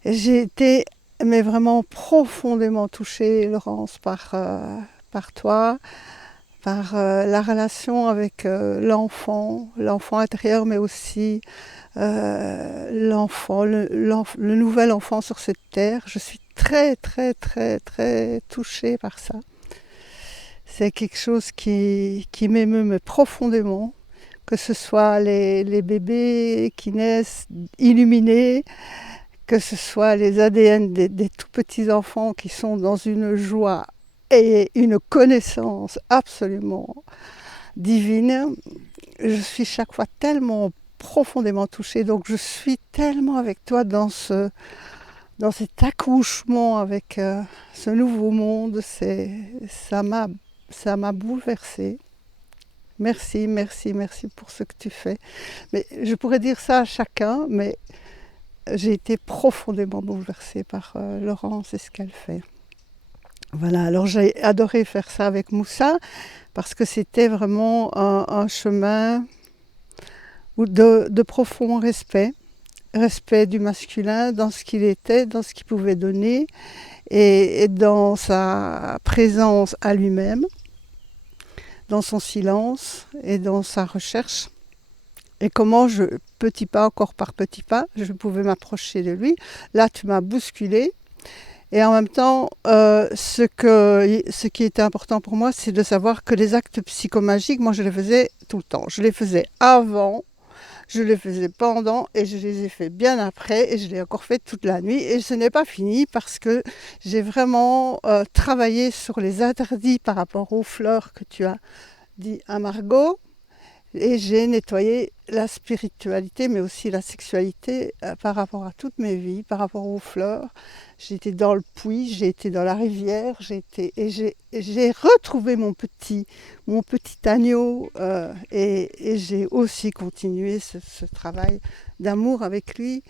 j'ai été mais vraiment profondément touchée, Laurence, par toi, par la relation avec l'enfant intérieur, mais aussi l'enfant, le nouvel enfant sur cette terre. Je suis très, très, très, très touchée par ça. C'est quelque chose qui m'émeut profondément, que ce soit les bébés qui naissent illuminés, que ce soit les ADN des tout petits enfants qui sont dans une joie et une connaissance absolument divine. Je suis chaque fois tellement profondément touchée, donc je suis tellement avec toi dans cet accouchement avec ce nouveau monde. Ça m'a bouleversée. Merci, merci, merci pour ce que tu fais. Mais je pourrais dire ça à chacun, mais j'ai été profondément bouleversée par Laurence et ce qu'elle fait. Voilà, alors j'ai adoré faire ça avec Moussa, parce que c'était vraiment un chemin de profond respect du masculin dans ce qu'il était, dans ce qu'il pouvait donner, et dans sa présence à lui-même, dans son silence et dans sa recherche. Et comment, petit pas, encore par petit pas, je pouvais m'approcher de lui. Là, tu m'as bousculée. Et en même temps, ce qui était important pour moi, c'est de savoir que les actes psychomagiques, moi, je les faisais tout le temps. Je les faisais avant, je les faisais pendant, et je les ai fait bien après, et je l'ai encore fait toute la nuit. Et ce n'est pas fini parce que j'ai vraiment travaillé sur les interdits par rapport aux fleurs que tu as dit à Margot. Et j'ai nettoyé la spiritualité, mais aussi la sexualité par rapport à toutes mes vies, par rapport aux fleurs. J'ai été dans le puits, j'ai été dans la rivière, j'ai retrouvé mon petit agneau et j'ai aussi continué ce travail d'amour avec lui,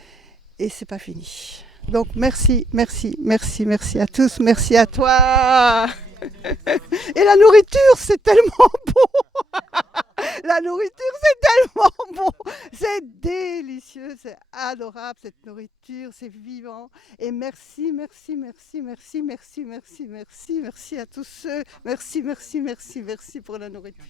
et c'est pas fini. Donc merci, merci, merci, merci à tous, merci à toi. Et la nourriture, c'est tellement bon. La nourriture, c'est tellement bon. C'est délicieux, c'est adorable cette nourriture, c'est vivant. Et merci, merci, merci, merci, merci, merci, merci, merci à tous ceux. Merci, merci, merci, merci pour la nourriture.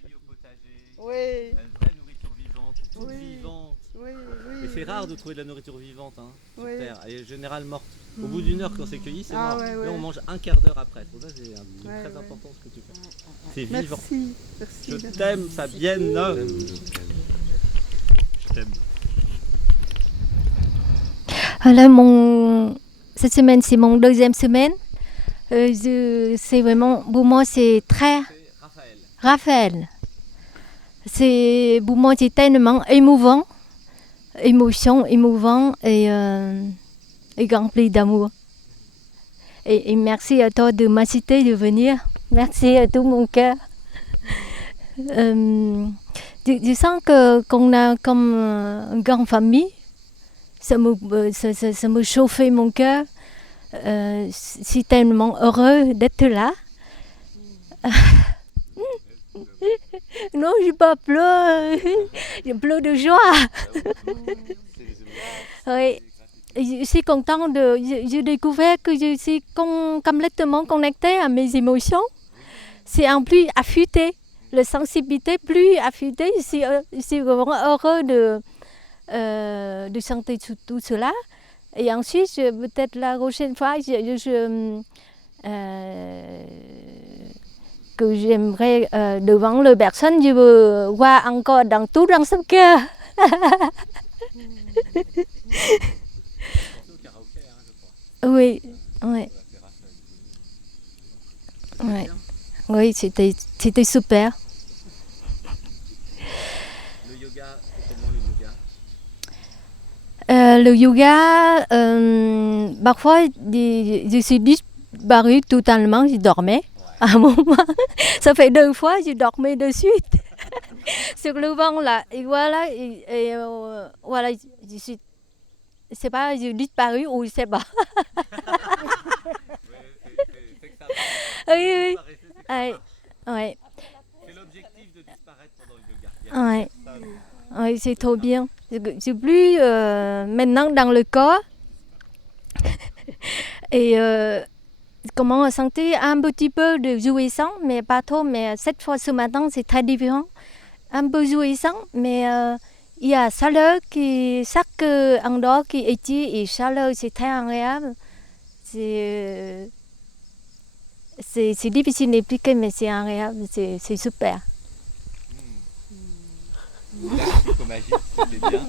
Oui. La vraie nourriture vivante, toute Oui. vivante. Oui, oui. Et c'est oui. rare de trouver de la nourriture vivante, hein. Oui. Super. Elle est en général morte. Au bout d'une heure, quand c'est cueilli, c'est mort. Ouais, ouais. Là, on mange un quart d'heure après. Donc ça, c'est un truc Ouais, très ouais. important ce que tu fais. C'est vivant. Merci, merci. Je merci. t'aime, Fabienne. Je t'aime. Voilà, cette semaine, c'est mon deuxième semaine. C'est vraiment, pour moi, c'est très... Raphaël. Pour moi, c'est tellement émouvant. Émotion, émouvant et rempli d'amour. Et merci à toi de m'inviter de venir. Merci à tout mon cœur. Je sens qu'on a comme une grande famille. Ça me chauffait mon cœur. Je suis tellement heureux d'être là. Non, je ne pas pleurer. Je pleure de joie. Oui. Je suis contente j'ai découvert que je suis complètement connectée à mes émotions. C'est en plus affûté, la sensibilité plus affûtée. Je suis vraiment heureux de sentir tout cela. Et ensuite, peut-être la prochaine fois, que j'aimerais devant la personne, je veux voir encore dans son cœur. Oui, oui. Oui, oui, c'était super. Le yoga, c'est comment le yoga? Le yoga, parfois, je suis disparue totalement, je dormais. À un moment, ça fait 2 fois, je dormais de suite. Sur le banc là, et voilà, voilà, je suis... Je sais pas, j'ai disparu ou je sais pas. Oui, oui. Ouais. C'est l'objectif de disparaître pendant le yoga. Oui, c'est trop bien. Je suis plus maintenant dans le corps. Et comment sentir un petit peu de jouissance, mais pas trop. Mais cette fois, ce matin, c'est très différent. Un peu jouissant, mais il y a chaleur chaque endroit qui est ici et chaleur, c'est très agréable. C'est difficile d'expliquer, mais c'est agréable, c'est super. C'était bien.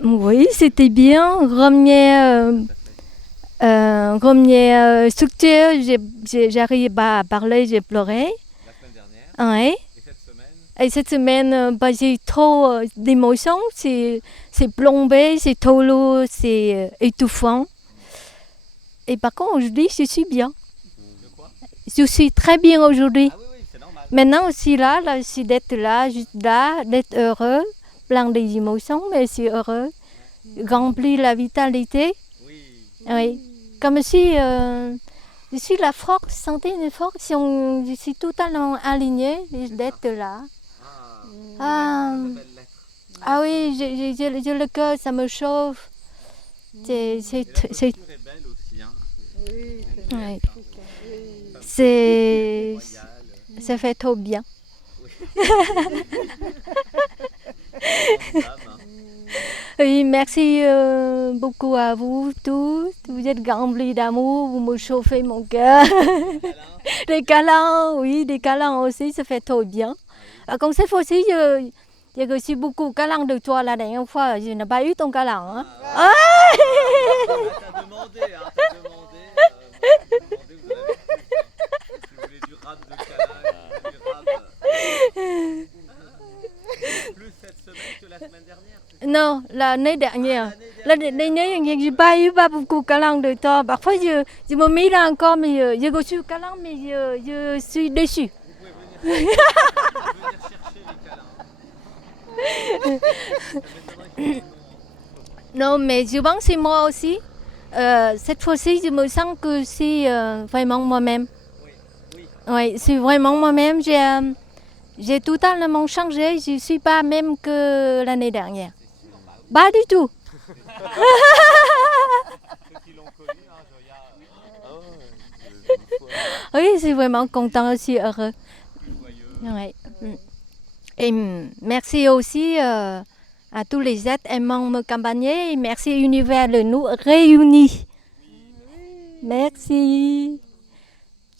Oui, c'était bien. Première structure, j'arrive pas à parler, j'ai pleuré. La semaine dernière. Oui. Et cette semaine, j'ai trop d'émotions, c'est plombé, c'est trop lourd, c'est étouffant. Et par contre, aujourd'hui, je suis bien. Je suis très bien aujourd'hui. Ah oui, c'est normal. Maintenant aussi là, je suis d'être là, juste là, d'être heureux, plein d'émotions, mais je suis heureux, rempli de la vitalité. Oui. Comme si je suis la force, sentez une force, je suis totalement alignée d'être là. Ah oui, j'ai le cœur, ça me chauffe. C'est belle aussi, hein. Oui. Ça fait trop bien. Oui, merci beaucoup à vous tous. Vous êtes remplis d'amour, vous me chauffez mon cœur. Des câlins, oui, des câlins aussi, ça fait trop bien. Comme cette fois-ci, j'ai reçu beaucoup de câlins de toi la dernière fois. Je n'ai pas eu ton câlin. Hein. T'as demandé, vous voulez du rap de câlin, du rap. Plus cette semaine que la semaine dernière. Non, l'année dernière. L'année dernière, je n'ai pas eu beaucoup de câlins de toi. Parfois, je me mets là encore, mais j'ai reçu le câlin, mais je suis déçue. Vous pouvez venir chercher les câlins. Non, mais je pense que c'est moi aussi. Cette fois-ci, je me sens que c'est vraiment moi-même. Oui, c'est vraiment moi-même. J'ai totalement changé. Je ne suis pas même que l'année dernière. Pas du tout. Oui, c'est vraiment content aussi, heureux. Oui. Et merci aussi à tous les êtres aimants m'accompagner. Et merci Univers de nous réunir. Merci.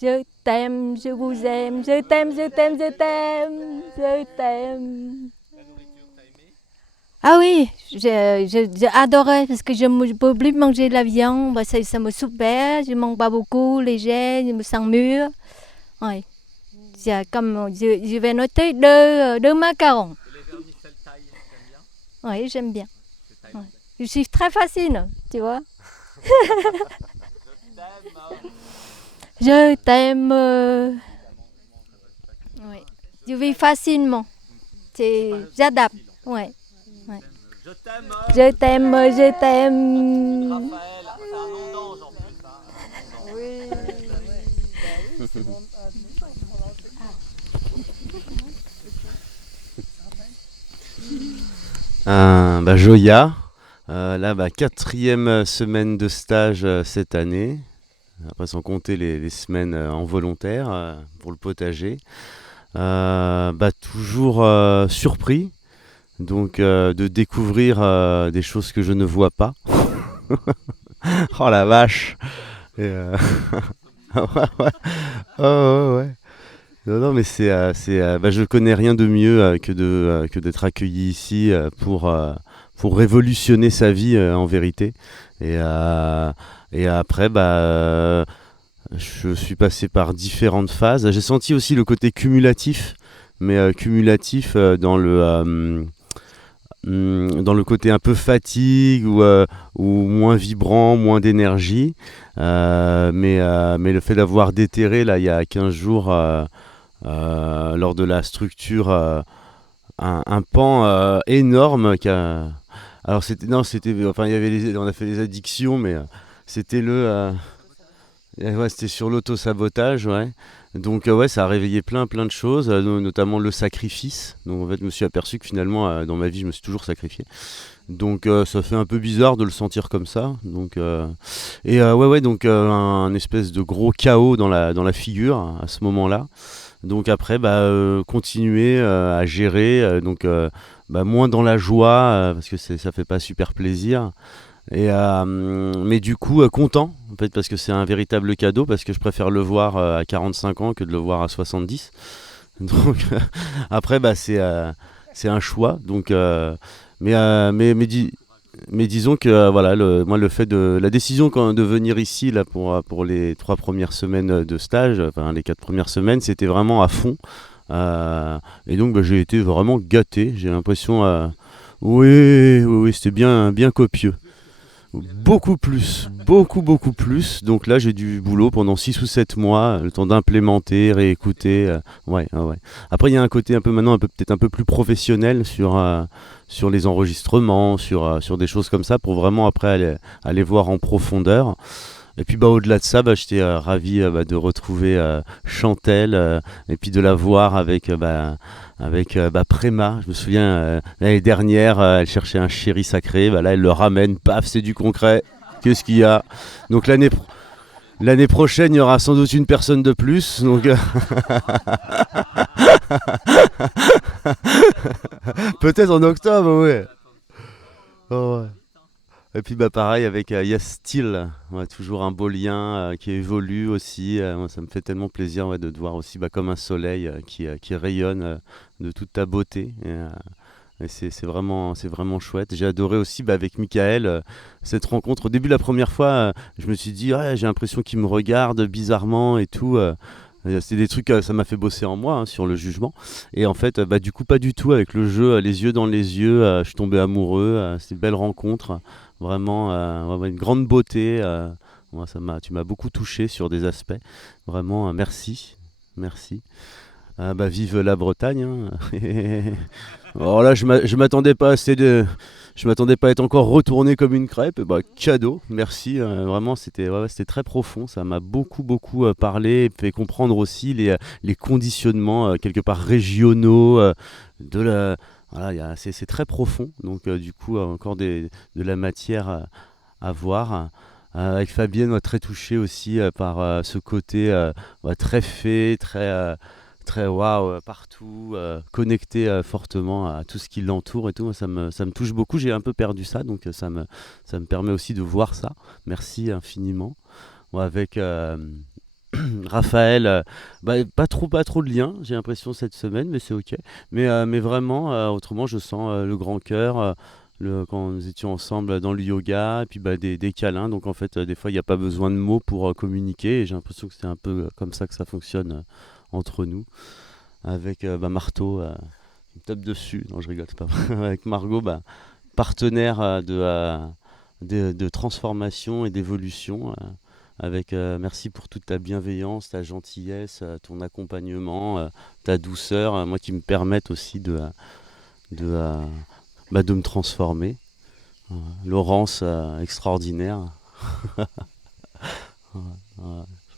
Je t'aime, je vous aime, je t'aime, je t'aime, je t'aime, je t'aime. Ah oui, j'ai adoré parce que je ne peux plus manger de la viande. Bah, ça me super. Je ne mange pas beaucoup, léger, je me sens mieux. Ouais. Je vais noter deux macarons. Oui, j'aime bien. Ouais. Je suis très facile, tu vois. Je t'aime. Oui. Je vis facilement. J'adapte. Ouais. Ouais. Je t'aime, je t'aime. Raphaël, c'est un nom d'ange en plus. Hein. Oui, c'est mon Joya, là, 4e semaine de stage cette année, après sans compter les semaines en volontaire pour le potager. Toujours surpris donc de découvrir des choses que je ne vois pas. Oh la vache. Et, ouais, ouais. Oh, ouais. Non, mais je connais rien de mieux que d'être accueilli ici pour révolutionner sa vie en vérité. Et après, je suis passé par différentes phases. J'ai senti aussi le côté cumulatif, mais cumulatif dans le côté un peu fatigue ou moins vibrant, moins d'énergie. Mais le fait d'avoir déterré là il y a 15 jours lors de la structure un pan énorme alors enfin on a fait les addictions, mais c'était c'était sur l'auto-sabotage, ouais. Donc ça a réveillé plein de choses, notamment le sacrifice. Donc en fait, je me suis aperçu que finalement, dans ma vie, je me suis toujours sacrifié. Donc ça fait un peu bizarre de le sentir comme ça. Donc donc un espèce de gros chaos dans la figure à ce moment-là. Donc après, continuer à gérer, moins dans la joie parce que ça fait pas super plaisir. Mais du coup content en fait, parce que c'est un véritable cadeau, parce que je préfère le voir à 45 ans que de le voir à 70. Donc après c'est un choix. Donc mais disons que moi le fait de la décision de venir ici là pour les 3 premières semaines de stage, enfin les 4 premières semaines, c'était vraiment à fond. Et donc j'ai été vraiment gâté. J'ai l'impression oui, c'était bien copieux. Beaucoup plus. Donc là, j'ai du boulot pendant 6 ou 7 mois, le temps d'implémenter, réécouter. Ouais. Après, il y a un côté peut-être un peu plus professionnel sur les enregistrements, sur des choses comme ça, pour vraiment après aller voir en profondeur. Et puis au-delà de ça, j'étais ravi de retrouver Chantelle et puis de la voir avec Préma. Je me souviens, l'année dernière, elle cherchait un chéri sacré. Là, elle le ramène, paf, c'est du concret. Qu'est-ce qu'il y a? Donc l'année prochaine, il y aura sans doute une personne de plus. Donc peut-être en octobre, ouais. Oh, ouais. Et puis pareil avec Yastil, toujours un beau lien qui évolue aussi. Moi, ça me fait tellement plaisir de te voir aussi comme un soleil qui rayonne de toute ta beauté. Et c'est vraiment chouette. J'ai adoré aussi avec Michael cette rencontre. Au début, la première fois, je me suis dit j'ai l'impression qu'il me regarde bizarrement et tout. C'est des trucs, ça m'a fait bosser en moi sur le jugement. Et en fait, du coup, pas du tout. Avec le jeu, les yeux dans les yeux, je suis tombé amoureux. C'était une belle rencontre. Vraiment, une grande beauté. Moi, tu m'as beaucoup touché sur des aspects. Vraiment, merci. Vive la Bretagne. Hein. Alors là, je m'attendais pas à être encore retourné comme une crêpe. Cadeau, merci. Vraiment, c'était très profond. Ça m'a beaucoup parlé, fait comprendre aussi les conditionnements quelque part régionaux de la. Voilà, c'est très profond. Donc du coup, encore de la matière à voir. Avec Fabienne, très touché aussi par ce côté très fait, très waouh partout, connecté fortement à tout ce qui l'entoure et tout. Ça me touche beaucoup. J'ai un peu perdu ça, donc ça me permet aussi de voir ça. Merci infiniment. Avec Raphaël, pas trop de liens, j'ai l'impression cette semaine, mais c'est ok. Mais vraiment, autrement, je sens le grand cœur. Quand nous étions ensemble dans le yoga, et puis des câlins. Donc en fait, des fois, il n'y a pas besoin de mots pour communiquer. Et j'ai l'impression que c'est un peu comme ça que ça fonctionne entre nous. Avec Marteau, qui me tape dessus. Non, je rigole, c'est pas vrai. Avec Margot, partenaire de transformation et d'évolution. Merci pour toute ta bienveillance, ta gentillesse, ton accompagnement, ta douceur, moi qui me permettent aussi de me transformer. Laurence, extraordinaire.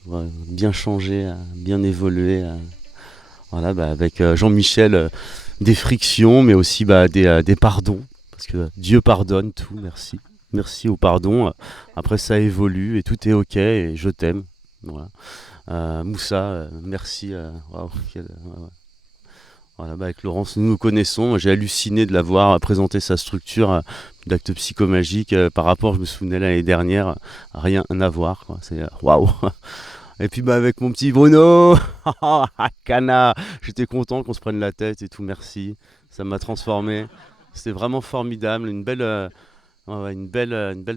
Bien changé, bien évolué. Voilà, avec Jean-Michel, des frictions, mais aussi des pardons. Parce que Dieu pardonne tout, merci. Merci au pardon. Après, ça évolue et tout est ok et je t'aime. Voilà. Moussa, merci. Wow, voilà, avec Laurence, nous connaissons. J'ai halluciné de la voir présenter sa structure d'actes psychomagiques par rapport, je me souvenais l'année dernière, rien à voir. Quoi. C'est waouh. Et puis avec mon petit Bruno, Cana, j'étais content qu'on se prenne la tête et tout. Merci, ça m'a transformé. C'était vraiment formidable, une belle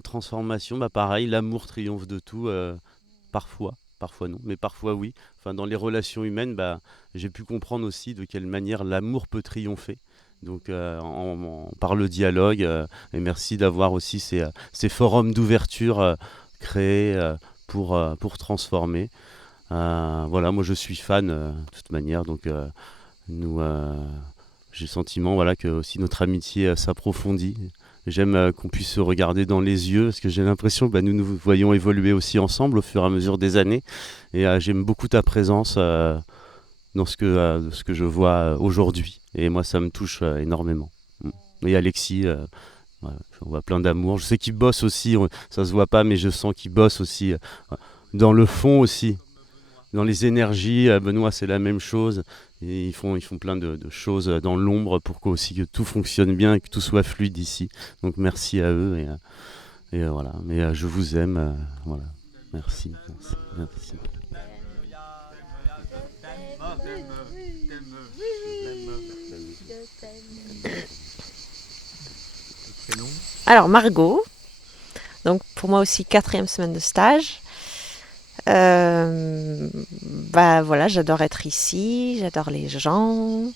transformation. Pareil, l'amour triomphe de tout. Parfois non, mais parfois oui. Enfin, dans les relations humaines, j'ai pu comprendre aussi de quelle manière l'amour peut triompher. Donc, par le dialogue. Et merci d'avoir aussi ces forums d'ouverture créés pour transformer. Voilà, moi je suis fan de toute manière. Donc, j'ai le sentiment que aussi notre amitié s'approfondit. J'aime qu'on puisse se regarder dans les yeux, parce que j'ai l'impression que nous voyons évoluer aussi ensemble au fur et à mesure des années. Et j'aime beaucoup ta présence dans ce que je vois aujourd'hui. Et moi, ça me touche énormément. Et Alexis, on voit plein d'amour. Je sais qu'il bosse aussi, ça se voit pas, mais je sens qu'il bosse aussi dans le fond aussi. Dans les énergies, Benoît, c'est la même chose. Et ils font plein de choses dans l'ombre pour que tout fonctionne bien et que tout soit fluide ici. Donc merci à eux et voilà. Mais je vous aime. Voilà. Merci. Alors Margot, donc pour moi aussi 4e semaine de stage. Voilà, j'adore être ici, j'adore les gens.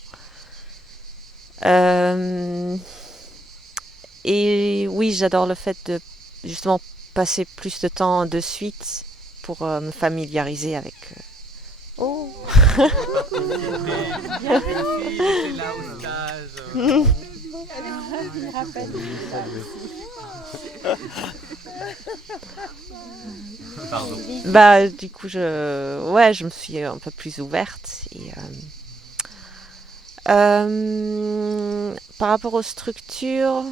Et oui, j'adore le fait de justement passer plus de temps de suite pour me familiariser avec. Oh. Du coup, je me suis un peu plus ouverte. Et, par rapport aux structures,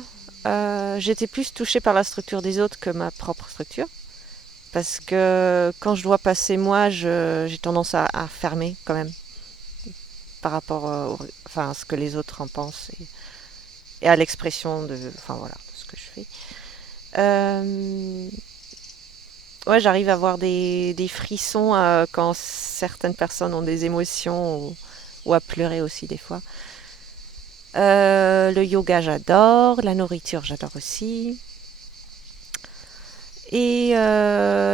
j'étais plus touchée par la structure des autres que ma propre structure. Parce que quand je dois passer moi, j'ai tendance à fermer quand même. Par rapport à ce que les autres en pensent et à l'expression de ce que je fais. J'arrive à avoir des frissons quand certaines personnes ont des émotions ou à pleurer aussi des fois. Le yoga, j'adore. La nourriture, j'adore aussi. Et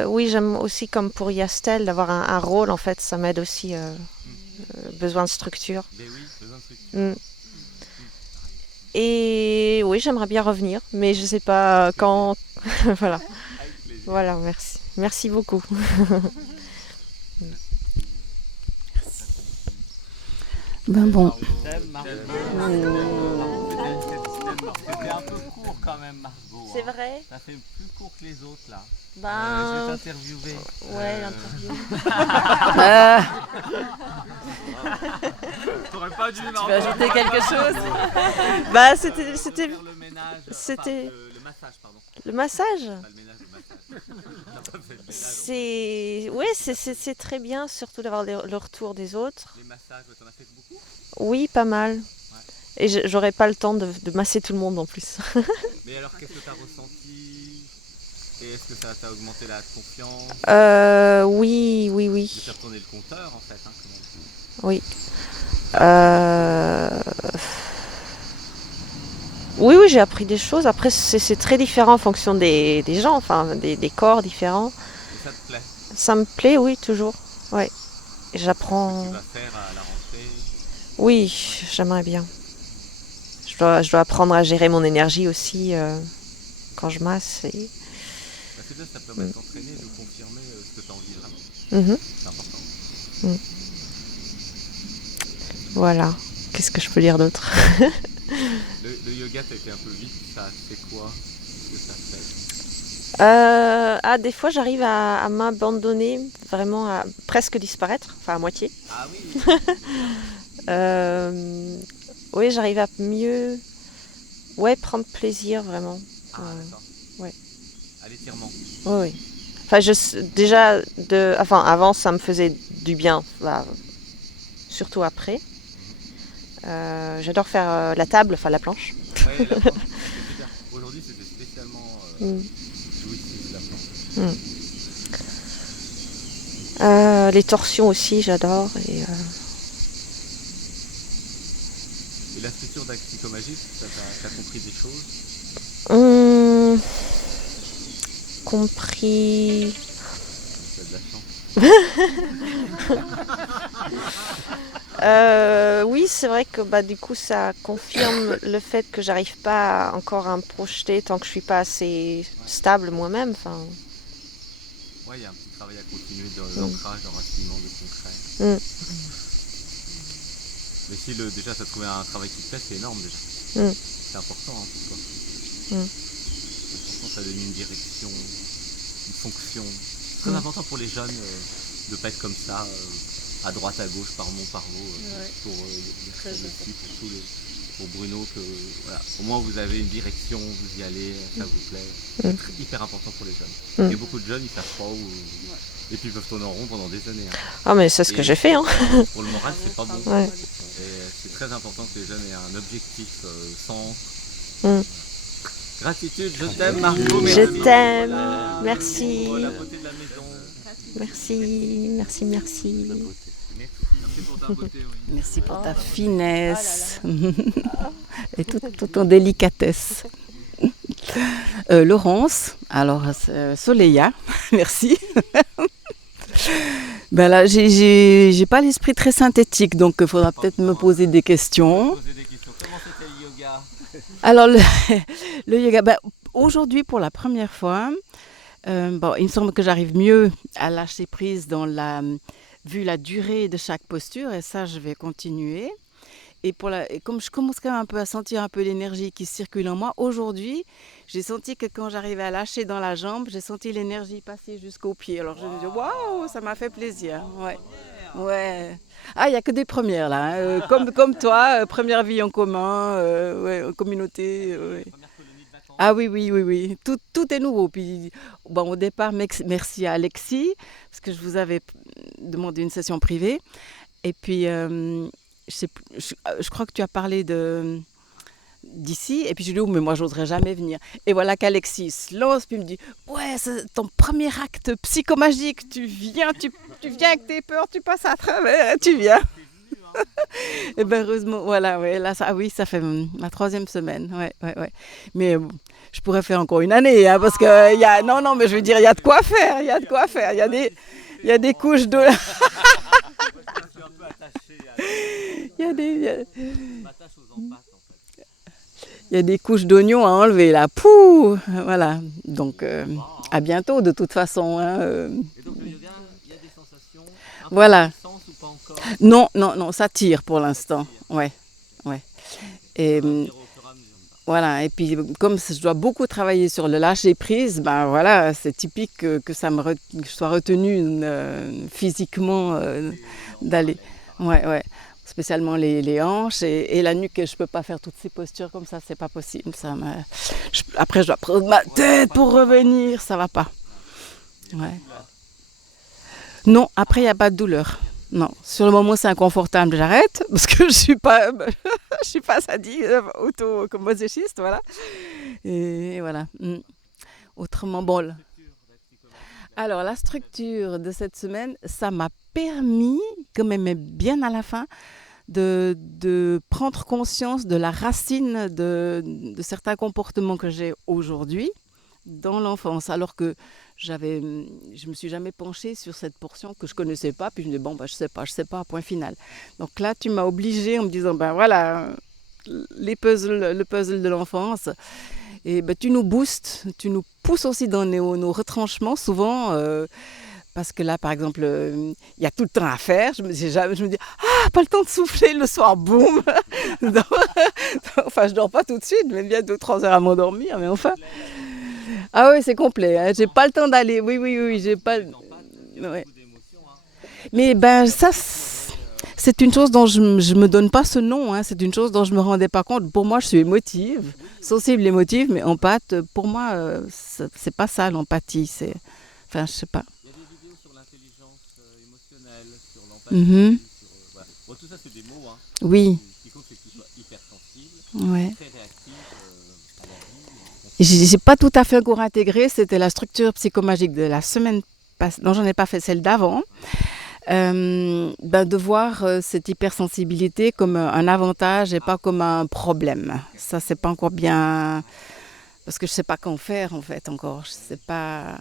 oui, j'aime aussi, comme pour Yastel, d'avoir un rôle. En fait, ça m'aide aussi. Besoin de structure. Et oui, j'aimerais bien revenir, mais je ne sais pas quand. Voilà. Voilà, merci. Merci beaucoup. Bon. C'était un peu court quand même, Margot. C'est vrai? Ça fait plus court que les autres là. Je vais t'interviewer. Ouais, l'interview. T'aurais pas dû. Tu veux ajouter quelque chose? C'était. C'était. Le massage, pardon. Le massage? Pas le ménage, le massage. C'est très bien, surtout d'avoir le retour des autres. Les massages, t'en as fait beaucoup? Oui, pas mal. Ouais. Et j'aurais pas le temps de masser tout le monde en plus. Mais alors, qu'est-ce que t'as ressenti? Et est-ce que ça t'a augmenté la confiance? Oui, oui, De oui. faire tourner le compteur en fait, hein, comme on dit. Oui. Euh, Oui, oui, j'ai appris des choses. Après, c'est très différent en fonction des gens, enfin, des corps différents. Et ça te plaît? Ça me plaît, oui, toujours. Ouais. Et Ce que j'apprends. tu vas faire à la rentrée? Oui, j'aimerais bien. Je dois apprendre à gérer mon énergie aussi quand je masse. Bah, c'est bien, ça permet de t'entraîner, de confirmer ce que tu as envie vraiment. Mhm. C'est important. Voilà. Qu'est-ce que je peux dire d'autre? Le yoga, t'as été un peu vite, ça a fait quoi? Qu'est-ce que ça fait? Des fois, j'arrive à m'abandonner, vraiment à presque disparaître, enfin à moitié. Ah oui. Oui, j'arrive à mieux prendre plaisir vraiment. Ah d'accord. Ouais. À l'étirement. Oui, oui. Enfin, déjà, avant, ça me faisait du bien, surtout après. J'adore faire la table, enfin la planche. Ouais, la planche, c'est super. Aujourd'hui, c'était spécialement jouissif, la planche. Les torsions aussi, j'adore. Et la structure d'Axicomagique, t'as compris des choses? Compris. T'as de la chance. Oui, c'est vrai que du coup, ça confirme le fait que j'arrive pas encore à me projeter tant que je suis pas assez stable moi-même. Enfin, Ouais, il y a un petit travail à continuer d'ancrage, d'enracinement, de concret. Mais si déjà t'as trouvé un travail qui te plaît, c'est énorme déjà. C'est important hein, pour toi. C'est important, ça donne une direction, une fonction. C'est très important pour les jeunes de ne pas être comme ça, à droite, à gauche, par mont, par haut, pour pour Bruno, que voilà, au moins vous avez une direction, vous y allez, ça vous plaît. C'est hyper important pour les jeunes. Et beaucoup de jeunes, ils savent pas où. Et puis ils peuvent tourner en rond pendant des années. Hein. Ah, mais c'est ce que j'ai fait. Hein. Pour le moral, c'est pas bon. Ouais. Et c'est très important que les jeunes aient un objectif centre. Gratitude, je t'aime Margot. Je t'aime, merci. Pour la beauté de la maison. Merci. Merci pour ta beauté, oui. Merci pour ta finesse et toute ton délicatesse. Laurence, alors Soleya, merci. Ben là, j'ai pas l'esprit très synthétique, donc il faudra peut-être me poser des questions. Comment c'était le yoga? Alors le yoga, aujourd'hui pour la première fois, il me semble que j'arrive mieux à lâcher prise vu la durée de chaque posture, et ça je vais continuer. Et comme je commence quand même un peu à sentir un peu l'énergie qui circule en moi, aujourd'hui, j'ai senti que quand j'arrivais à lâcher dans la jambe, j'ai senti l'énergie passer jusqu'au pied. Alors je me dis, waouh, ça m'a fait plaisir. Ouais. Ah, il n'y a que des premières là, hein. Comme toi, première vie en commun, en communauté. Ouais. Ah oui. Tout est nouveau. Puis, au départ, merci à Alexis, parce que je vous avais demandé une session privée. Et puis, je crois que tu as parlé d'ici. Et puis, je lui ai dit, mais moi, j'oserais jamais venir. Et voilà qu'Alexis se lance, puis il me dit, ouais, c'est ton premier acte psychomagique. Tu viens avec tes peurs, tu passes à travers, et tu viens. Et bien heureusement, voilà, là, ça fait ma 3e semaine, ouais. Mais je pourrais faire encore une année, hein, parce que non, mais je veux dire, il y a de quoi faire, il y a des couches de... Il y a des couches d'oignons à enlever, là, pouh, voilà. Donc, à bientôt, de toute façon. Hein, Et donc le yoga, il y a des sensations un peu voilà. puissantes ou pas encore? Non, ça tire pour l'instant. Ouais. Et voilà. Et puis comme je dois beaucoup travailler sur le lâcher prise, voilà, c'est typique que je sois retenue physiquement d'aller. Ouais. Spécialement les hanches et la nuque. Je peux pas faire toutes ces postures comme ça, c'est pas possible. Après, je dois prendre ma tête pour revenir, ça va pas. Ouais. Non, après, il n'y a pas de douleur. Non, sur le moment, c'est inconfortable, j'arrête, parce que je suis pas sadique, auto-masochiste, voilà. Et voilà. Autrement, Alors, la structure de cette semaine, ça m'a permis, quand même bien à la fin, de prendre conscience de la racine de certains comportements que j'ai aujourd'hui dans l'enfance, alors que je me suis jamais penchée sur cette portion que je connaissais pas, puis je me dis bon je sais pas, point final. Donc là tu m'as obligée en me disant ben voilà le puzzle de l'enfance, et ben tu nous boostes, tu nous pousses aussi dans nos retranchements souvent. Parce que là, par exemple, il y a tout le temps à faire. Je me dis, pas le temps de souffler le soir, boum. Enfin, je dors pas tout de suite, mais bien 2-3 heures à m'endormir, mais enfin. Ah oui, c'est complet. Hein. J'ai pas le temps d'aller. Oui, j'ai pas. Ouais. Mais ben ça, c'est une chose dont je me donne pas ce nom. Hein. C'est une chose dont je me rendais pas compte. Pour moi, je suis émotive, sensible, émotive, mais empathe. Pour moi, c'est pas ça l'empathie. Enfin, je sais pas. Mmh. Bon, tout ça, c'est des mots. Hein. Oui. Ce qui compte, c'est que tu sois hypersensible, ouais. très réactif à la vie. J'ai pas tout à fait encore intégré. C'était la structure psychomagique de la semaine passée. Non, j'en ai pas fait celle d'avant. De voir cette hypersensibilité comme un avantage et pas comme un problème. Ça, c'est pas encore bien. Parce que je sais pas qu'en faire, en fait, encore. Je sais pas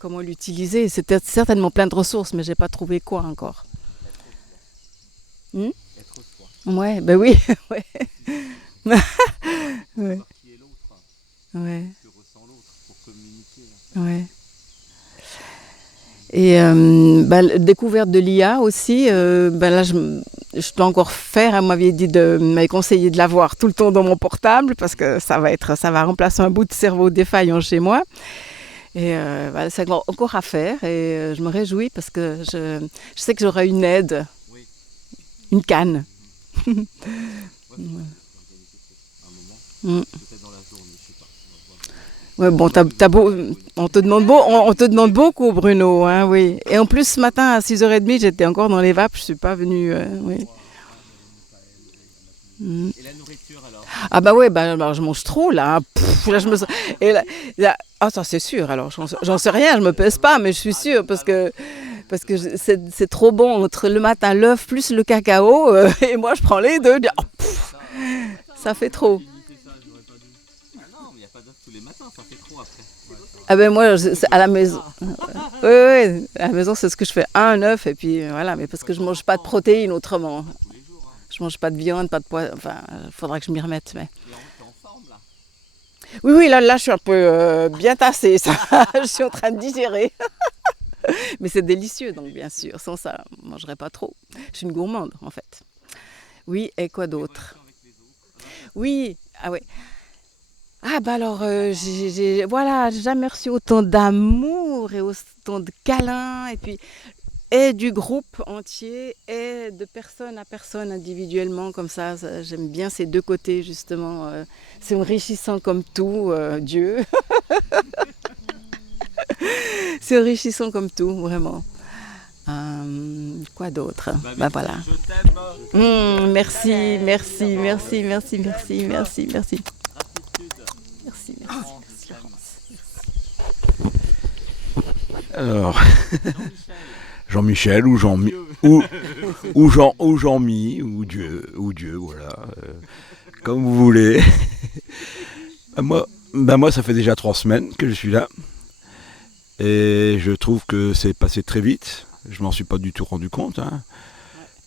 comment l'utiliser. C'était certainement plein de ressources, mais j'ai pas trouvé quoi encore. Être soi. Ouais, ben oui. Ouais. Ouais. Qui est l'autre. Ouais. Que ressent l'autre pour communiquer. Ouais. Et la découverte de l'IA aussi, là je dois encore faire. Elle m'avait conseillé de l'avoir tout le temps dans mon portable parce que ça va remplacer un bout de cerveau défaillant chez moi. Et c'est encore à faire et je me réjouis parce que je sais que j'aurai une aide, Oui. Une canne. Ouais, un moment, peut-être dans la journée, je sais pas. Ouais, bon, on te demande beaucoup, Bruno, hein, oui. Et en plus, ce matin, à 6h30, j'étais encore dans les vapes, je ne suis pas venue, oui. Et la nourriture, alors? Ah bah ouais, alors, je mange trop, là. Pff, là je me sens... Et là, ah, ça, c'est sûr, alors, j'en sais rien, je me pèse pas, mais je suis sûre, parce que c'est trop bon, entre le matin, l'œuf plus le cacao, et moi, je prends les deux, ça fait trop. Tous les matins, ça fait trop après. Ouais, ah ben moi, à la maison, oui, à la maison, c'est ce que je fais, un œuf, et puis voilà, mais parce que je mange pas de protéines autrement. Je mange pas de viande, pas de poisson, enfin, il faudra que je m'y remette. Mais... T'es en forme, là? Oui, là, je suis un peu bien tassée, ça. Je suis en train de digérer. Mais c'est délicieux, donc bien sûr, sans ça, je ne mangerai pas trop. Je suis une gourmande, en fait. Oui, et quoi d'autre? Oui, ah ouais. Ah bah alors, j'ai jamais reçu autant d'amour et autant de câlins, et puis et du groupe entier, et de personne à personne individuellement, comme ça j'aime bien ces deux côtés justement, c'est enrichissant comme tout, Dieu. C'est enrichissant comme tout, vraiment. Quoi d'autre? Bah voilà. Je t'aime. Merci. Alors, Jean-Michel ou Jean-Mi ou Jean-Mi ou Dieu, voilà, comme vous voulez. Moi, ça fait déjà 3 semaines que je suis là et je trouve que c'est passé très vite. Je m'en suis pas du tout rendu compte, hein,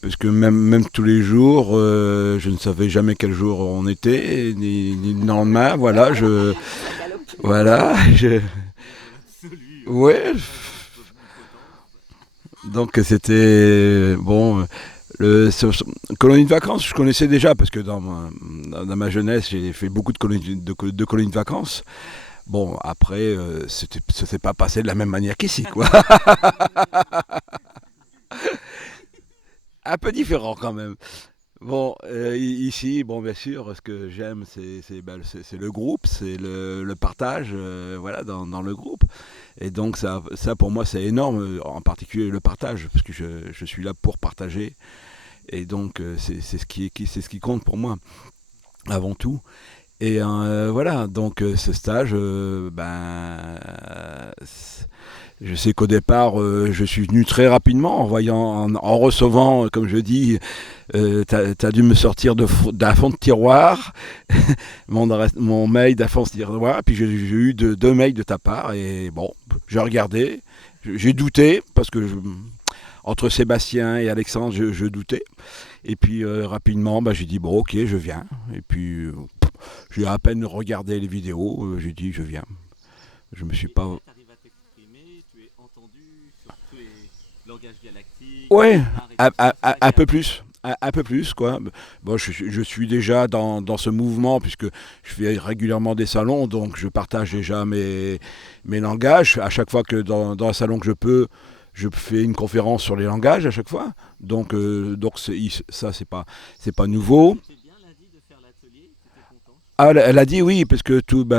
parce que même tous les jours, je ne savais jamais quel jour on était, ni le lendemain. Voilà, ouais. Donc c'était bon. Colonie de vacances, je connaissais déjà parce que dans ma jeunesse, j'ai fait beaucoup de colonies de vacances. Bon, après, ça s'est pas passé de la même manière qu'ici, quoi. Un peu différent quand même. Bon, ici, bon, bien sûr, ce que j'aime, c'est le groupe, c'est le partage, voilà, dans le groupe. Et donc ça pour moi, c'est énorme, en particulier le partage, parce que je suis là pour partager. Et donc c'est ce qui compte pour moi, avant tout. Et voilà, donc ce stage, je sais qu'au départ, je suis venu très rapidement en recevant, comme je dis, t'as dû me sortir d'un fond de tiroir, mon mail d'un fond de tiroir, puis j'ai eu deux mails de ta part, et bon, j'ai regardé, j'ai douté, parce que entre Sébastien et Alexandre, je doutais, et puis rapidement, j'ai dit, bon, ok, je viens, et puis j'ai à peine regardé les vidéos, j'ai dit, je viens. Je me suis pas... Ouais, un peu plus. Un peu plus, quoi. Bon, je suis déjà dans ce mouvement, puisque je fais régulièrement des salons, donc je partage déjà mes langages. À chaque fois que dans un salon que je fais une conférence sur les langages à chaque fois. Donc ça, c'est pas nouveau. Ah, elle a dit oui, parce que toutes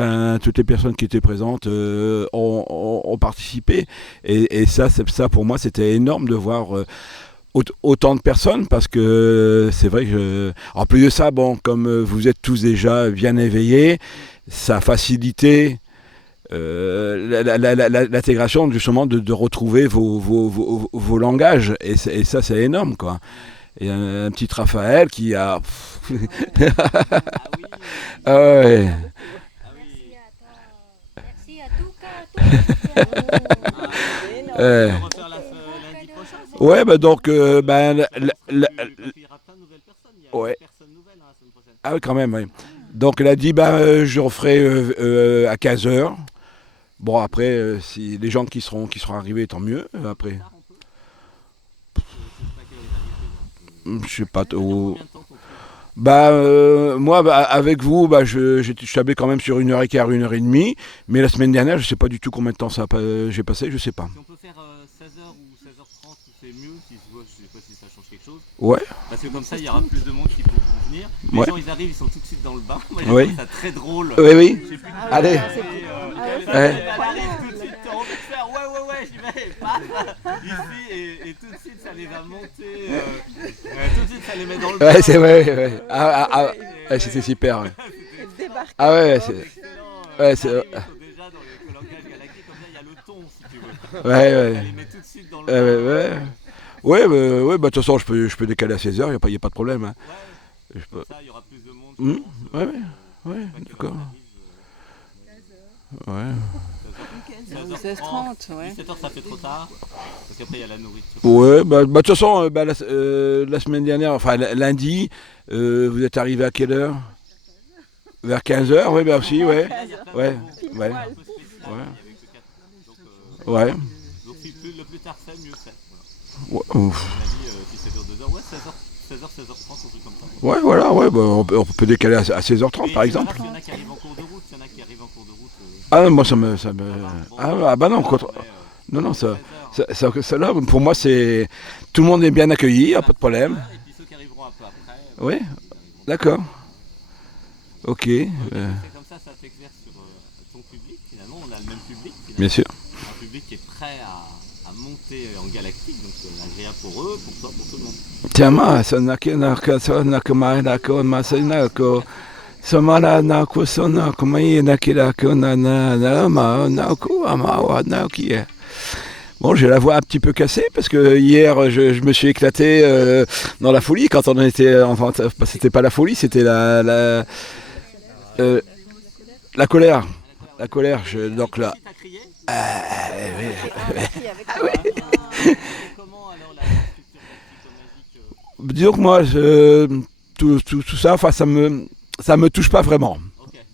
les personnes qui étaient présentes ont participé. Et ça, pour moi, c'était énorme de voir autant de personnes, parce que c'est vrai que... En plus de ça, bon, comme vous êtes tous déjà bien éveillés, ça a facilité l'intégration, justement, de retrouver vos langages. Et ça, c'est énorme, quoi. Et un petit Raphaël qui a... Ah ouais. Ouais, donc, ouais. Ah oui, quand même, oui. Donc, elle a dit, je referai à 15h. Bon, après, si les gens qui seront arrivés, tant mieux, après. Je sais pas trop. Moi, avec vous, je tablais quand même sur 1h15, 1h30. Mais la semaine dernière, je sais pas du tout combien de temps j'ai passé, je sais pas. Si on peut faire 16h ou 16h30, c'est mieux. Je sais pas si ça change quelque chose. Ouais. Parce que comme ça, il y aura plus de monde qui pourront venir. Les gens, ils arrivent, ils sont tout de suite dans le bain. Moi, j'ai trouvé ça très drôle. Oui. Allez. Elle arrive tout de suite, t'as envie de faire ouais, j'y vais, paf, ici, et tout de suite, ça les va monter. Tout de suite, ça les met dans le bain. Ouais, c'est vrai. Ouais, c'était super. Ouais. Ah ouais, c'est... Ouais, c'est... Déjà dans le langage galactique, comme ça, il y a le ton, si tu veux. Ouais. Ça les met tout de suite dans le bain. Ouais, de toute façon, je peux décaler à 16h, il n'y a pas de problème. Hein. Ouais, comme ça, il y aura plus de monde. Ouais, d'accord. Ouais. 16h30, ouais. 17h, ça fait trop tard, parce qu'après, il y a la nourriture. Ouais, de toute façon, la semaine dernière, enfin lundi, vous êtes arrivé à quelle heure? Vers 15h, oui, aussi, ouais. Ouais. Donc, le plus tard c'est, mieux c'est. Ouais. On a dit, si c'est vers 2h, ouais, 16h, 16h30, un truc comme ça. Ouais, voilà, on peut décaler à 16h30 par exemple. Il y en a qui arrivent en cours de route, Ah non, moi ça me... Non, ça là, pour moi, c'est... Tout le monde est bien accueilli, pas de problème. Et puis ceux qui arriveront un peu après. Oui, d'accord. Ok. C'est comme ça s'exerce sur ton public, finalement, on a le même public. Bien sûr. Un public qui est prêt à monter en galactique, donc c'est agréable pour eux, pour toi, pour tout le monde. Tiens, ça n'a qu'un Bon, j'ai la voix un petit peu cassée parce que hier je me suis éclaté dans la folie quand on était, enfin c'était pas la folie, c'était la colère. La colère, donc là. Disons que moi, tout ça, enfin ça me touche pas vraiment.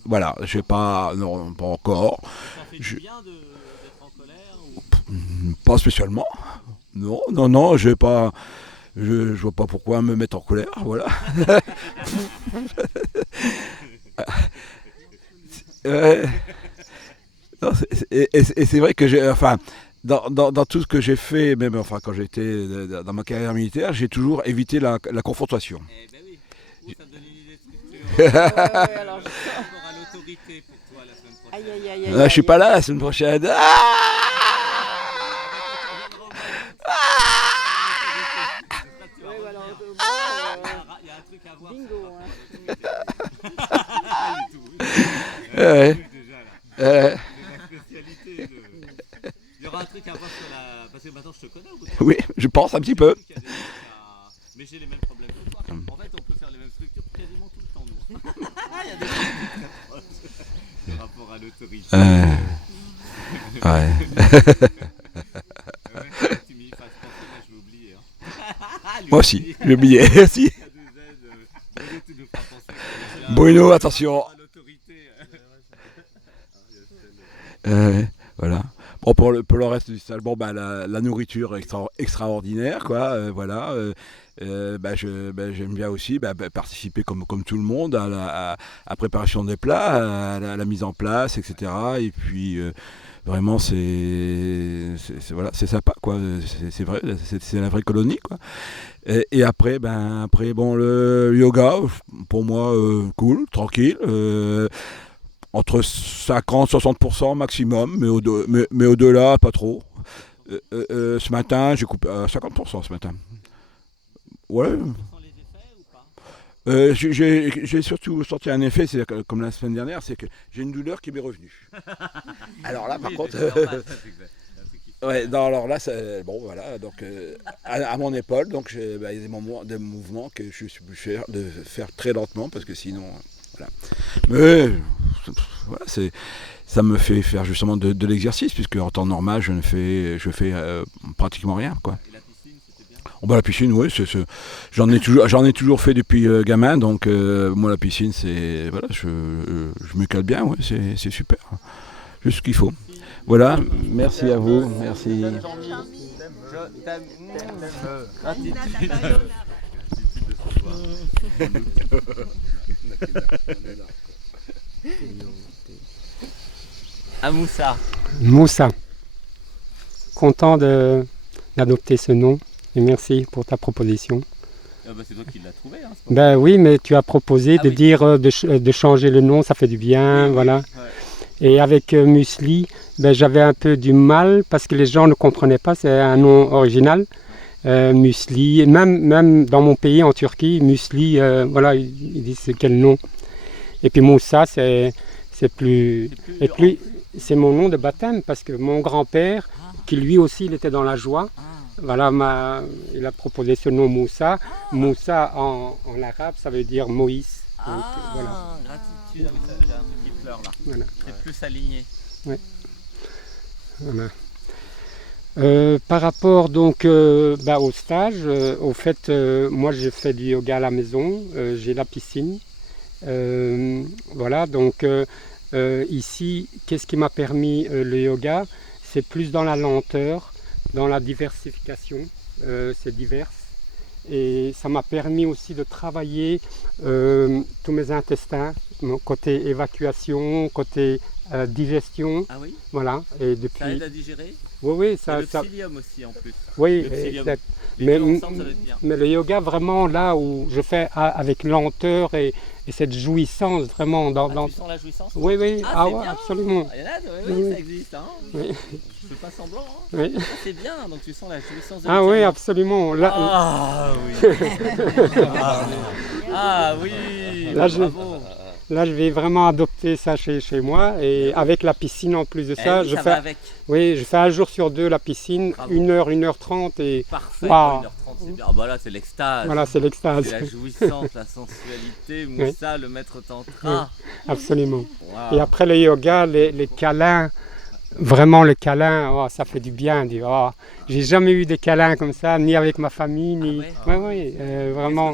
Voilà, je sais pas, non, pas encore. Pas spécialement. Non, je vois pas pourquoi me mettre en colère, voilà. Non, et c'est vrai que dans tout ce que j'ai fait, même quand j'étais dans ma carrière militaire, j'ai toujours évité la confrontation. Eh ben oui, ça me donne une idée de structure. Alors je suis encore à l'autorité pour toi la semaine prochaine. Je suis pas là la semaine prochaine. Il y a un truc à voir. Bingo. Il y aura un truc à voir sur la... Parce que maintenant je te connais au bout de Oui, je pense un petit peu. Mais j'ai les mêmes problèmes que toi. En fait, on peut faire les mêmes structures quasiment tout le temps, nous. Il y a des choses très proches par rapport à l'autorité. Ouais. Tu m'y fasses penser, moi je vais oublier. Hein. Moi aussi, j'ai oublié. Merci. Bruno, attention. Voilà. Bon, pour le reste du stade, bon, bah, la nourriture extraordinaire, quoi. Voilà. J'aime bien aussi participer comme tout le monde à la préparation des plats, à la mise en place, etc. Et puis vraiment c'est sympa, quoi. C'est vrai, c'est la vraie colonie, quoi. Et après, bon, le yoga, pour moi, cool, tranquille. Entre 50-60% maximum, mais au-delà, pas trop. Ce matin, j'ai coupé à 50% ce matin. Ouais. J'ai surtout senti un effet, c'est comme la semaine dernière, c'est que j'ai une douleur qui m'est revenue. Alors là, par contre, ouais, non, alors là, bon, voilà, donc à mon épaule, donc il y a des mouvements que je suis obligé de faire très lentement parce que sinon, voilà. Mais voilà, ça me fait faire justement de l'exercice puisque en temps normal, je fais pratiquement rien, quoi. La piscine, oui, j'en ai toujours fait depuis gamin, donc moi la piscine, c'est voilà, je me cale bien, ouais, c'est super, juste ce qu'il faut. Voilà, merci à vous, merci. À Moussa. Moussa, content d'adopter ce nom. Et merci pour ta proposition. C'est toi qui l'as trouvé. Hein, oui, mais tu as proposé de dire de changer le nom, ça fait du bien, voilà. Ouais. Et avec Muesli, j'avais un peu du mal parce que les gens ne comprenaient pas, c'est un nom original. Muesli, même dans mon pays, en Turquie, Muesli, voilà, ils disent c'est quel nom. Et puis Moussa, c'est plus... Et puis c'est mon nom de baptême parce que mon grand-père, qui lui aussi, il était dans la joie. Voilà, il a proposé ce nom Moussa. Moussa en arabe, ça veut dire Moïse. Donc, voilà. Gratitude, j'ai un truc qui pleure là. Voilà. C'est plus aligné. Ouais. Voilà. Par rapport donc au stage, au fait, moi j'ai fait du yoga à la maison, j'ai la piscine. Voilà, donc ici, qu'est-ce qui m'a permis le yoga? C'est plus dans la lenteur. Dans la diversification, c'est divers. Et ça m'a permis aussi de travailler tous mes intestins, mon côté évacuation, côté digestion. Ah oui? Voilà. Et depuis... Ça aide à digérer? Oui, ça. Le psyllium aussi en plus. Oui, exact. Mais le yoga, vraiment là où je fais avec lenteur et cette jouissance vraiment tu sens la jouissance? Oui. Ouais, absolument. Oui, ça existe. Hein. Oui. Je fais pas semblant. Hein. Oui. C'est bien, donc tu sens la jouissance de oui, absolument. Là, oui. Oui. Bravo. Là, je vais vraiment adopter ça chez moi et avec la piscine en plus de ça. Je fais un jour sur deux la piscine, bravo. 1h, 1h30 et... Parfait, 1h30 c'est bien. Là, c'est l'extase. Voilà, c'est l'extase. C'est la jouissance, la sensualité, Moussa, oui. Le maître tantra. Oui, absolument. Wow. Et après le yoga, les câlins, vraiment le câlin, ça fait du bien. J'ai jamais eu des câlins comme ça, ni avec ma famille, ni... vraiment.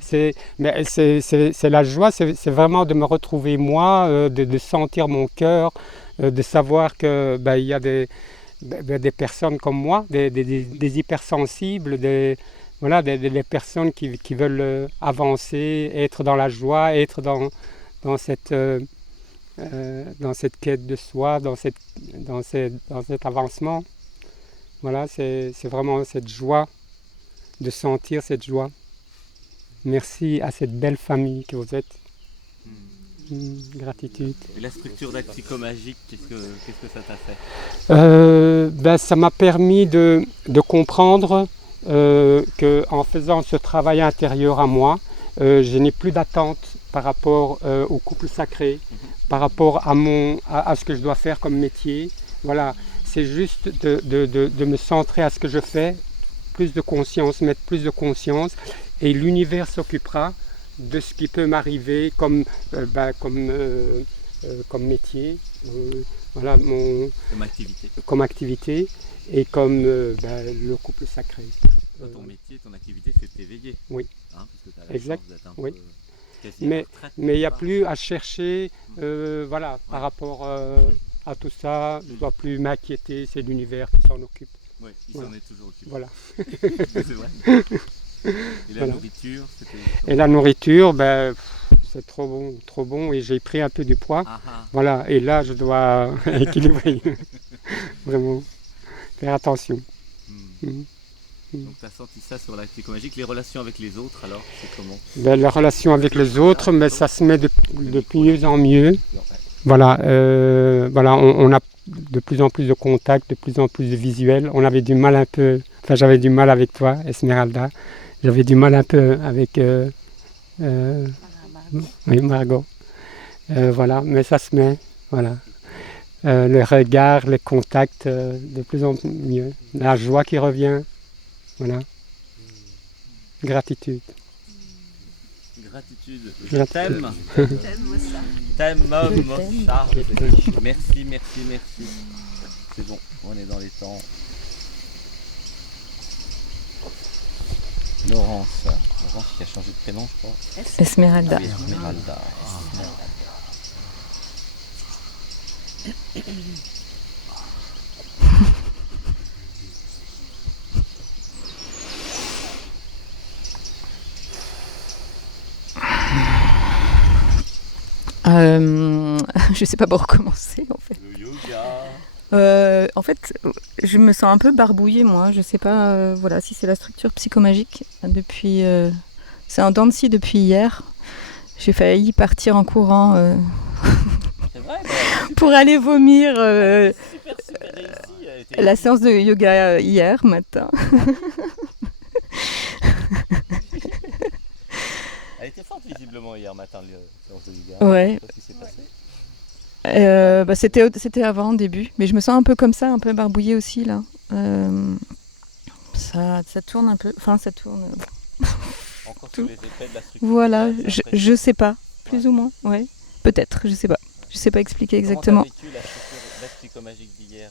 C'est la joie, c'est vraiment de me retrouver moi, de sentir mon cœur, de savoir que il y a des personnes comme moi, des hypersensibles, des personnes qui veulent avancer, être dans la joie, être dans cette quête de soi, dans cet avancement. Voilà, c'est vraiment cette joie, de sentir cette joie. Merci à cette belle famille que vous êtes. Gratitude. Et la structure d'Acticomagique, qu'est-ce que ça t'a fait? Ça m'a permis de comprendre qu'en faisant ce travail intérieur à moi, je n'ai plus d'attente par rapport au couple sacré, par rapport à ce que je dois faire comme métier. Voilà, c'est juste de me centrer à ce que je fais, plus de conscience, mettre plus de conscience, et l'univers s'occupera de ce qui peut m'arriver comme métier, voilà, comme activité et comme le couple sacré. Ton métier, ton activité, c'est de t'éveiller. Oui. Hein, parce que t'as la Exact. chance d'être un Oui. peu quasi à la retraite, Mais il n'y a plus à chercher, voilà, par rapport à tout ça, je ne dois plus m'inquiéter, c'est l'univers qui s'en occupe. Oui, il Voilà. s'en est toujours occupé. Voilà. C'est vrai. Et la Voilà. nourriture, c'était... Et la nourriture, c'est trop bon, et j'ai pris un peu du poids. Ah ah. Voilà, et là je dois équilibrer, vraiment, faire attention. Donc tu as senti ça sur la psychomagique. Les relations avec les autres, alors, c'est comment? La relation avec les autres, mais ça se met de mieux en mieux. Voilà, on a de plus en plus de contacts, de plus en plus de visuels. On avait du mal un peu, enfin j'avais du mal avec toi, Esmeralda. J'avais du mal un peu avec Margot. Voilà, mais ça se met, voilà. Le regard, les contacts, de plus en mieux. La joie qui revient, voilà. Gratitude. Gratitude. Je Gratitude. t'aime. T'aime, Mossa. Merci. C'est bon, on est dans les temps. Laurence qui a changé de prénom, je crois. Esmeralda. Ah oui, Esmeralda. Je sais pas par où commencer en fait. Le yoga. En fait, je me sens un peu barbouillée moi. Je sais pas, voilà, si c'est la structure psychomagique. Depuis, c'est un dents de scie depuis hier. J'ai failli partir en courant C'est vrai, pour aller vomir super réussi. la séance de yoga hier matin. Elle était forte visiblement hier matin, la séance de yoga. Ouais. Qu'est-ce qui s'est passé? C'était avant, au début, mais je me sens un peu comme ça, un peu barbouillée aussi là. Ça tourne un peu, enfin ça tourne. Encore tout. sous les effets de la structure. Voilà, Ouais, j'ai je sais pas, plus ou moins, ouais. Peut-être, je sais pas. Je sais pas expliquer exactement. Comment t'as vécu la psychomagique d'hier?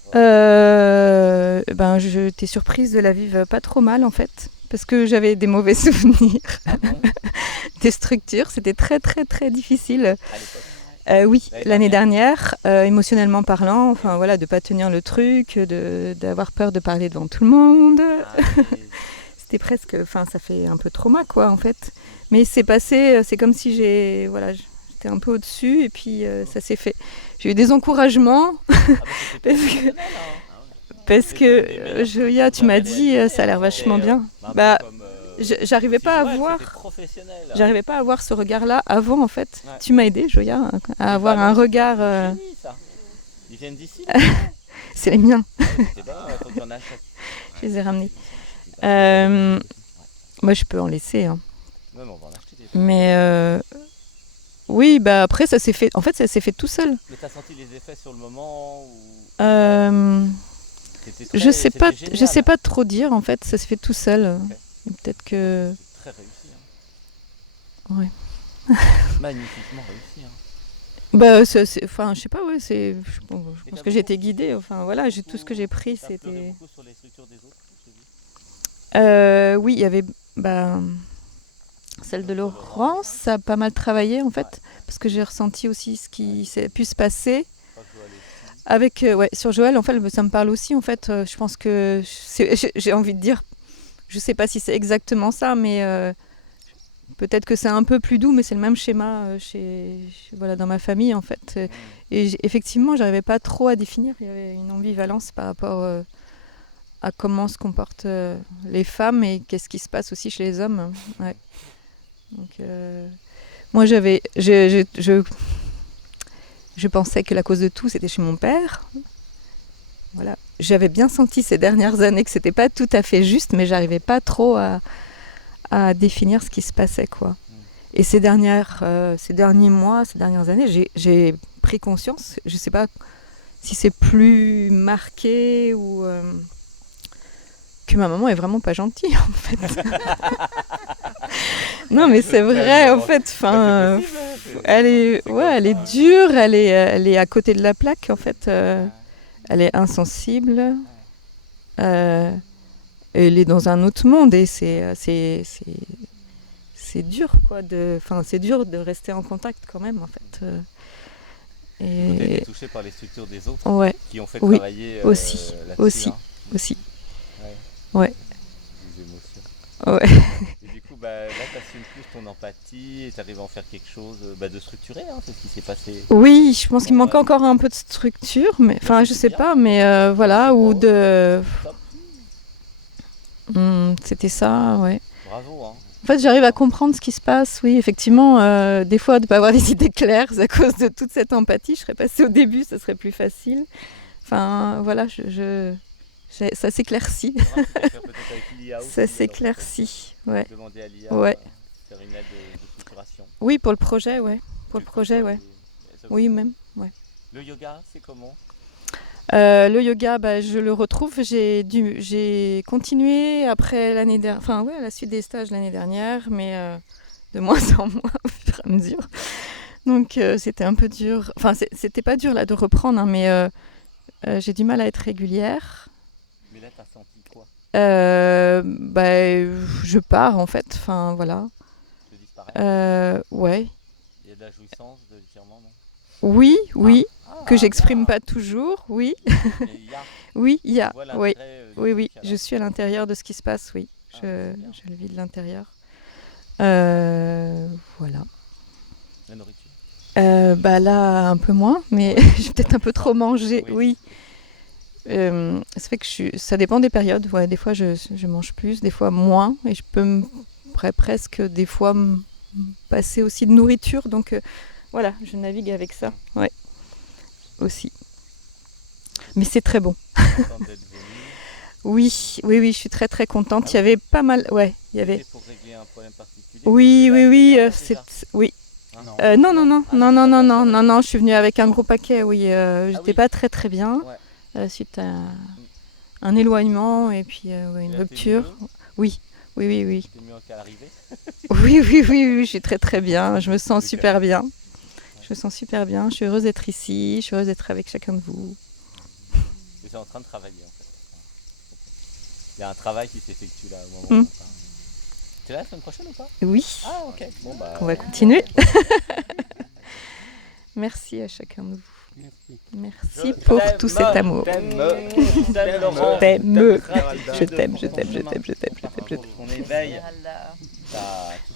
J'étais surprise de la vivre pas trop mal en fait, parce que j'avais des mauvais souvenirs. Des structures, c'était très très très difficile. À l'époque. Oui, l'année dernière, émotionnellement parlant, enfin voilà, de pas tenir le truc, d'avoir peur de parler devant tout le monde. C'était presque, enfin ça fait un peu trauma quoi en fait. Mais c'est passé, c'est comme si j'étais un peu au-dessus et puis ça s'est fait. J'ai eu des encouragements parce que Joya, tu m'as dit, ça a l'air vachement bien. J'arrivais pas à avoir ce regard-là avant en fait. Ouais. Tu m'as aidé, Joya, à avoir un regard. Ils viennent d'ici. C'est les miens. C'est bon, faut que t'en achètes. Je les ai ramenés. Moi, je peux en laisser. Hein. Non, on va en acheter des. Mais oui, bah après, ça s'est fait. En fait, ça s'est fait tout seul. Mais t'as senti les effets sur le moment ou... Je sais pas trop dire. En fait, ça s'est fait tout seul. Okay. Peut-être que. C'est très réussi. Hein. Ouais. Magnifiquement réussi. Hein. Bah, enfin, je sais pas, ouais, je pense que j'ai été guidée. Enfin, voilà, tout ce que j'ai pris, c'était. T'as pleuré beaucoup sur les structures des autres, oui, il y avait celle de Laurence, ça a pas mal travaillé en fait, parce que j'ai ressenti aussi ce qui s'est pu se passer. Avec, sur Joël, en fait, ça me parle aussi. En fait, je pense que j'ai envie de dire, je sais pas si c'est exactement ça, mais peut-être que c'est un peu plus doux, mais c'est le même schéma dans ma famille en fait. Et effectivement, j'arrivais pas trop à définir. Il y avait une ambivalence par rapport à comment se comportent les femmes et qu'est-ce qui se passe aussi chez les hommes. Ouais. Donc, moi, je pensais que la cause de tout, c'était chez mon père. Voilà. J'avais bien senti ces dernières années que c'était pas tout à fait juste, mais j'arrivais pas trop à définir ce qui se passait, quoi. Et ces derniers mois, ces dernières années, j'ai pris conscience, je ne sais pas si c'est plus marqué ou que ma maman est vraiment pas gentille en fait. Non mais c'est vrai en fait. Enfin, elle est dure, elle est à côté de la plaque en fait. Elle est insensible. Elle est dans un autre monde et c'est dur quoi. C'est dur de rester en contact quand même en fait. Vous avez été touché par les structures des autres qui ont fait oui, travailler aussi. Ouais. Des émotions. Ouais. Et du coup, là, tu assumes plus ton empathie et tu arrives à en faire quelque chose de structuré, hein, c'est ce qui s'est passé. Oui, je pense qu'il manque encore un peu de structure, mais enfin, je sais pas, mais voilà, ou de. C'était ça, ouais. Bravo, hein. En fait, j'arrive à comprendre ce qui se passe, oui, effectivement. Des fois, de ne pas avoir des idées claires à cause de toute cette empathie, je serais passée au début, ça serait plus facile. Enfin, voilà, ça s'éclaircit. Ça s'éclaircit, ouais. Demander à l'IA faire une aide de structuration. Oui, pour le projet, ouais. Oui, même, ouais. Le yoga, c'est comment ? Le yoga, je le retrouve. J'ai continué après l'année dernière, enfin ouais, à la suite des stages l'année dernière, mais de moins en moins au fur et à mesure. Donc c'était un peu dur. Enfin, c'était pas dur là de reprendre, hein, mais j'ai du mal à être régulière. Mais là, t'as senti quoi ? Je pars en fait. Enfin voilà. Tu disparais ? Ouais. Il y a de la jouissance, de l'étirement, non ? Oui. Que j'exprime pas toujours, oui. Oui, il y a. Oui, je suis à l'intérieur de ce qui se passe, oui. Je le vis de l'intérieur. Voilà. La nourriture ? Là, un peu moins, mais j'ai peut-être un peu trop mangé, oui. Ça fait que ça dépend des périodes. Ouais, des fois, je mange plus, des fois moins. Et je peux presque, des fois, passer aussi de nourriture. Donc, voilà, je navigue avec ça. Ouais. Aussi. Mais c'est très bon. Oui, je suis très très contente. Il y avait pas mal, il y avait. C'était pour régler un problème particulier ? Oui, oui. Non, je suis venue avec un gros paquet, oui. J'étais pas très très bien suite à un éloignement et puis une rupture. Oui. T'es mieux qu'à l'arrivée ? Oui, je suis très très bien. Je me sens super bien. Je suis heureuse d'être ici, je suis heureuse d'être avec chacun de vous. Et c'est en train de travailler en fait. Il y a un travail qui s'effectue là au moment. Tu es là la semaine prochaine ou pas ? Oui. Ah ok. Bon, on va continuer. Merci à chacun de vous. Merci pour tout cet amour. Je t'aime. Ton éveil.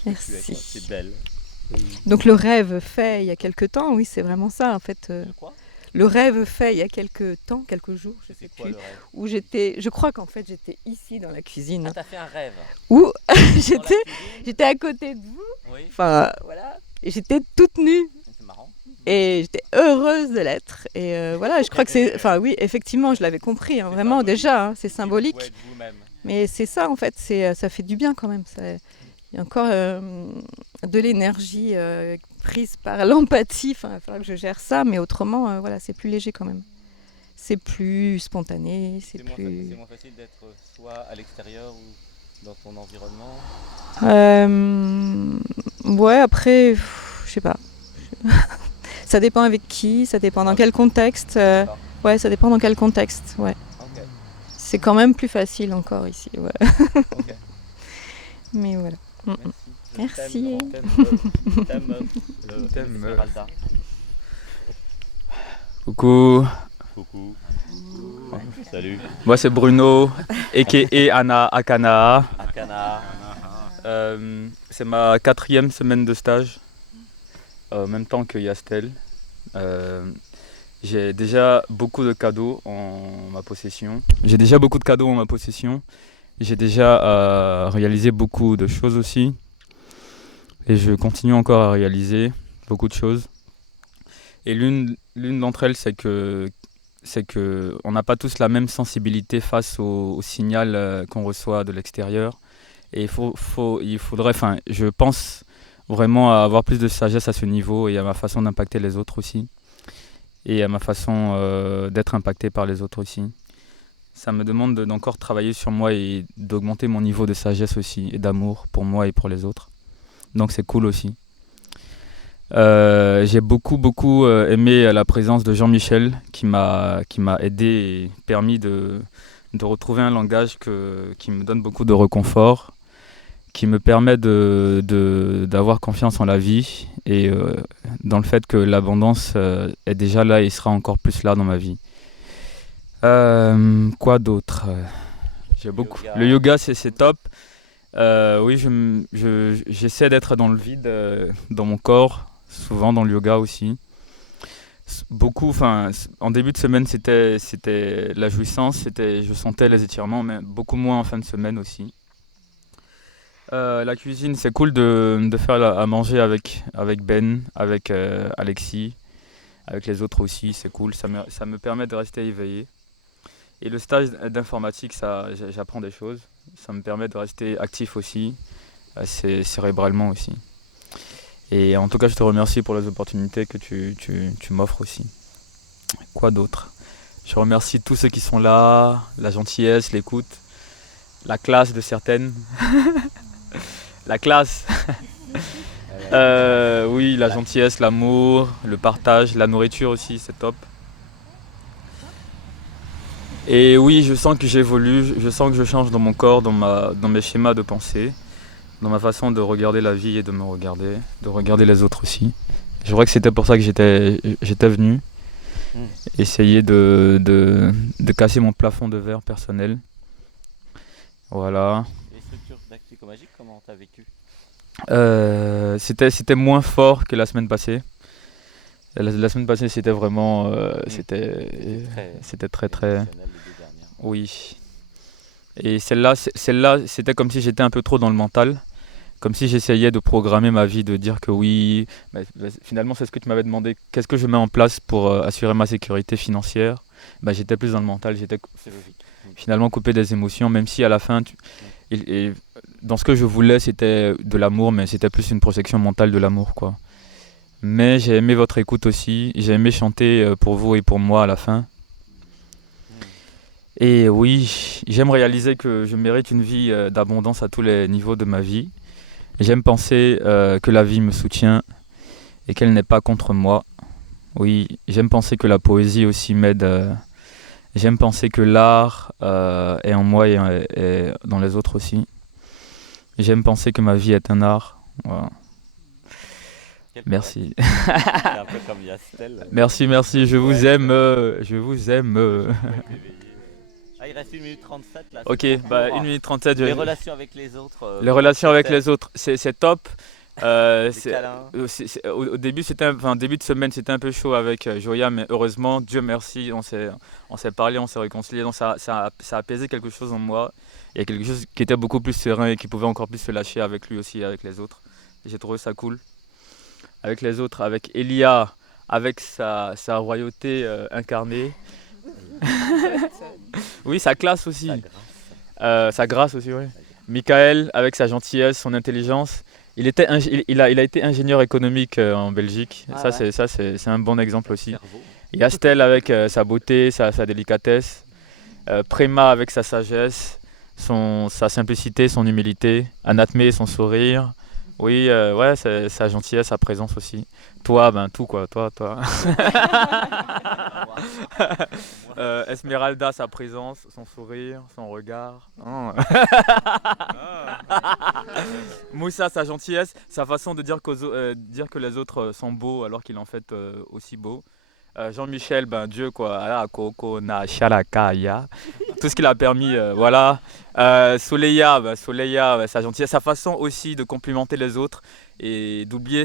Merci. C'est belle. Donc le rêve fait il y a quelques temps, oui, c'est vraiment ça en fait. Le rêve fait il y a quelques jours, je sais plus, où je crois qu'en fait j'étais ici dans la cuisine. Ah, t'as fait un rêve ? Où j'étais à côté de vous, enfin voilà, et j'étais toute nue. C'est marrant. Et j'étais heureuse de l'être. Et voilà, je crois que c'est, enfin oui, effectivement, je l'avais compris, hein, vraiment déjà, c'est symbolique. Mais c'est ça en fait, ça fait du bien quand même. Il y a encore de l'énergie prise par l'empathie. Enfin, il va falloir que je gère ça, mais autrement, voilà, c'est plus léger quand même. C'est plus spontané, c'est plus. C'est moins facile d'être soit à l'extérieur ou dans ton environnement. Ouais, après, je sais pas. Ça dépend avec qui, ça dépend dans quel contexte. Ouais, ça dépend dans quel contexte. Ouais. Okay. C'est quand même plus facile encore ici. Ouais. Okay. Mais voilà. Merci. T'aimes. Coucou. Salut. Moi c'est Bruno, a.k.a. Anna Akana. C'est ma 4e semaine de stage, en même temps que Yastel. J'ai déjà beaucoup de cadeaux en ma possession. J'ai déjà réalisé beaucoup de choses aussi. Et je continue encore à réaliser beaucoup de choses. Et l'une d'entre elles, c'est que on n'a pas tous la même sensibilité face au signal qu'on reçoit de l'extérieur. Et il faudrait, je pense, vraiment à avoir plus de sagesse à ce niveau et à ma façon d'impacter les autres aussi. Et à ma façon d'être impacté par les autres aussi. Ça me demande d'encore travailler sur moi et d'augmenter mon niveau de sagesse aussi et d'amour pour moi et pour les autres. Donc c'est cool aussi. J'ai beaucoup aimé la présence de Jean-Michel qui m'a aidé et permis de retrouver un langage qui me donne beaucoup de réconfort, qui me permet d'avoir confiance en la vie et dans le fait que l'abondance est déjà là et sera encore plus là dans ma vie. Quoi d'autre? J'ai beaucoup. Le yoga, c'est top. Oui, j'essaie d'être dans le vide, dans mon corps, souvent dans le yoga aussi. Beaucoup, enfin, en début de semaine, c'était la jouissance, je sentais les étirements, mais beaucoup moins en fin de semaine aussi. La cuisine, c'est cool de faire à manger avec Ben, avec Alexis, avec les autres aussi, c'est cool, ça me permet de rester éveillé. Et le stage d'informatique, j'apprends des choses, ça me permet de rester actif aussi, cérébralement aussi. Et en tout cas, je te remercie pour les opportunités que tu m'offres aussi. Quoi d'autre? Je remercie tous ceux qui sont là, la gentillesse, l'écoute, la classe de certaines. La classe. Oui, la gentillesse, l'amour, le partage, la nourriture aussi, c'est top. Et oui, je sens que j'évolue, je sens que je change dans mon corps, dans mes schémas de pensée, dans ma façon de regarder la vie et de me regarder, de regarder les autres aussi. Je crois que c'était pour ça que j'étais venu, essayer de casser mon plafond de verre personnel. Voilà. Les structures d'Actico-Magique, comment t'as vécu? C'était moins fort que la semaine passée. La semaine passée, c'était vraiment, c'était très. Oui. Et celle-là, c'était comme si j'étais un peu trop dans le mental, comme si j'essayais de programmer ma vie, de dire que oui. Finalement, c'est ce que tu m'avais demandé. Qu'est-ce que je mets en place pour assurer ma sécurité financière? J'étais plus dans le mental. J'étais finalement coupé des émotions, même si à la fin, et dans ce que je voulais, c'était de l'amour, mais c'était plus une projection mentale de l'amour, quoi. Mais j'ai aimé votre écoute aussi, j'ai aimé chanter pour vous et pour moi à la fin. Et oui, j'aime réaliser que je mérite une vie d'abondance à tous les niveaux de ma vie. J'aime penser que la vie me soutient et qu'elle n'est pas contre moi. Oui, j'aime penser que la poésie aussi m'aide. J'aime penser que l'art est en moi et dans les autres aussi. J'aime penser que ma vie est un art. Voilà. Merci. Un peu comme Yastel. Merci, je vous aime. Je vous aime. Ah, il reste 1 minute 37 là. Ok, 1 minute 37. Les relations avec les autres. Les relations avec les autres, c'est top. Au début, début de semaine, c'était un peu chaud avec Joya, mais heureusement, Dieu merci, on s'est parlé, on s'est réconcilié, donc ça a apaisé quelque chose en moi. Il y a quelque chose qui était beaucoup plus serein et qui pouvait encore plus se lâcher avec lui aussi, avec les autres. Et j'ai trouvé ça cool. Avec les autres, avec Elia, avec sa royauté incarnée. Oui, sa classe aussi. Sa grâce aussi, oui. Michael, avec sa gentillesse, son intelligence. Il a été ingénieur économique en Belgique. Ça, c'est un bon exemple aussi. Yastel avec sa beauté, sa délicatesse. Préma avec sa sagesse, sa simplicité, son humilité. Anatmé, son sourire. Oui, ouais, sa gentillesse, sa présence aussi. Toi, tout quoi, toi. Esmeralda, sa présence, son sourire, son regard. Oh. Moussa, sa gentillesse, sa façon de dire que les autres sont beaux alors qu'il est en fait aussi beau. Jean-Michel, Dieu quoi, Koko, Na, Shalakaya, tout ce qu'il a permis, voilà. Soleya, sa gentillesse, sa façon aussi de complimenter les autres et d'oublier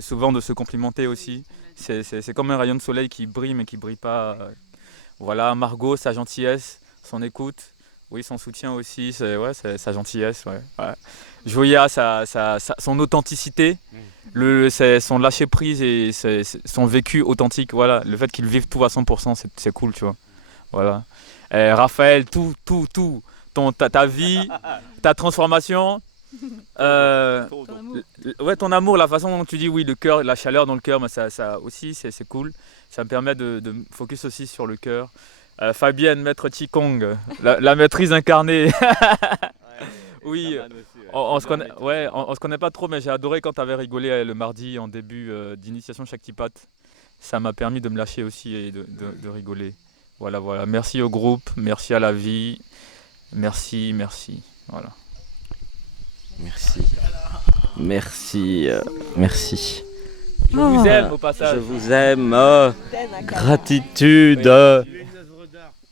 souvent de se complimenter aussi. C'est comme un rayon de soleil qui brille mais qui brille pas. Voilà, Margot, sa gentillesse, son écoute, oui, son soutien aussi, c'est sa gentillesse, ouais. Joya, son authenticité, son lâcher prise et son vécu authentique, voilà, le fait qu'il vive tout à 100%, c'est cool, tu vois. Voilà. Raphaël, tout, ta vie, ta transformation, Ouais, ton amour, la façon dont tu dis oui, le cœur, la chaleur dans le cœur, ça aussi, c'est cool. Ça me permet de me focus aussi sur le cœur. Fabienne, maître Qigong, la maîtrise incarnée. Oui, on se connaît, ouais, on se connaît pas trop, mais j'ai adoré quand tu avais rigolé le mardi en début d'initiation Shaktipat. Ça m'a permis de me lâcher aussi et de rigoler. Voilà. Merci au groupe, merci à la vie, merci. Voilà. Merci. Je vous aime au passage. Je vous aime. Gratitude.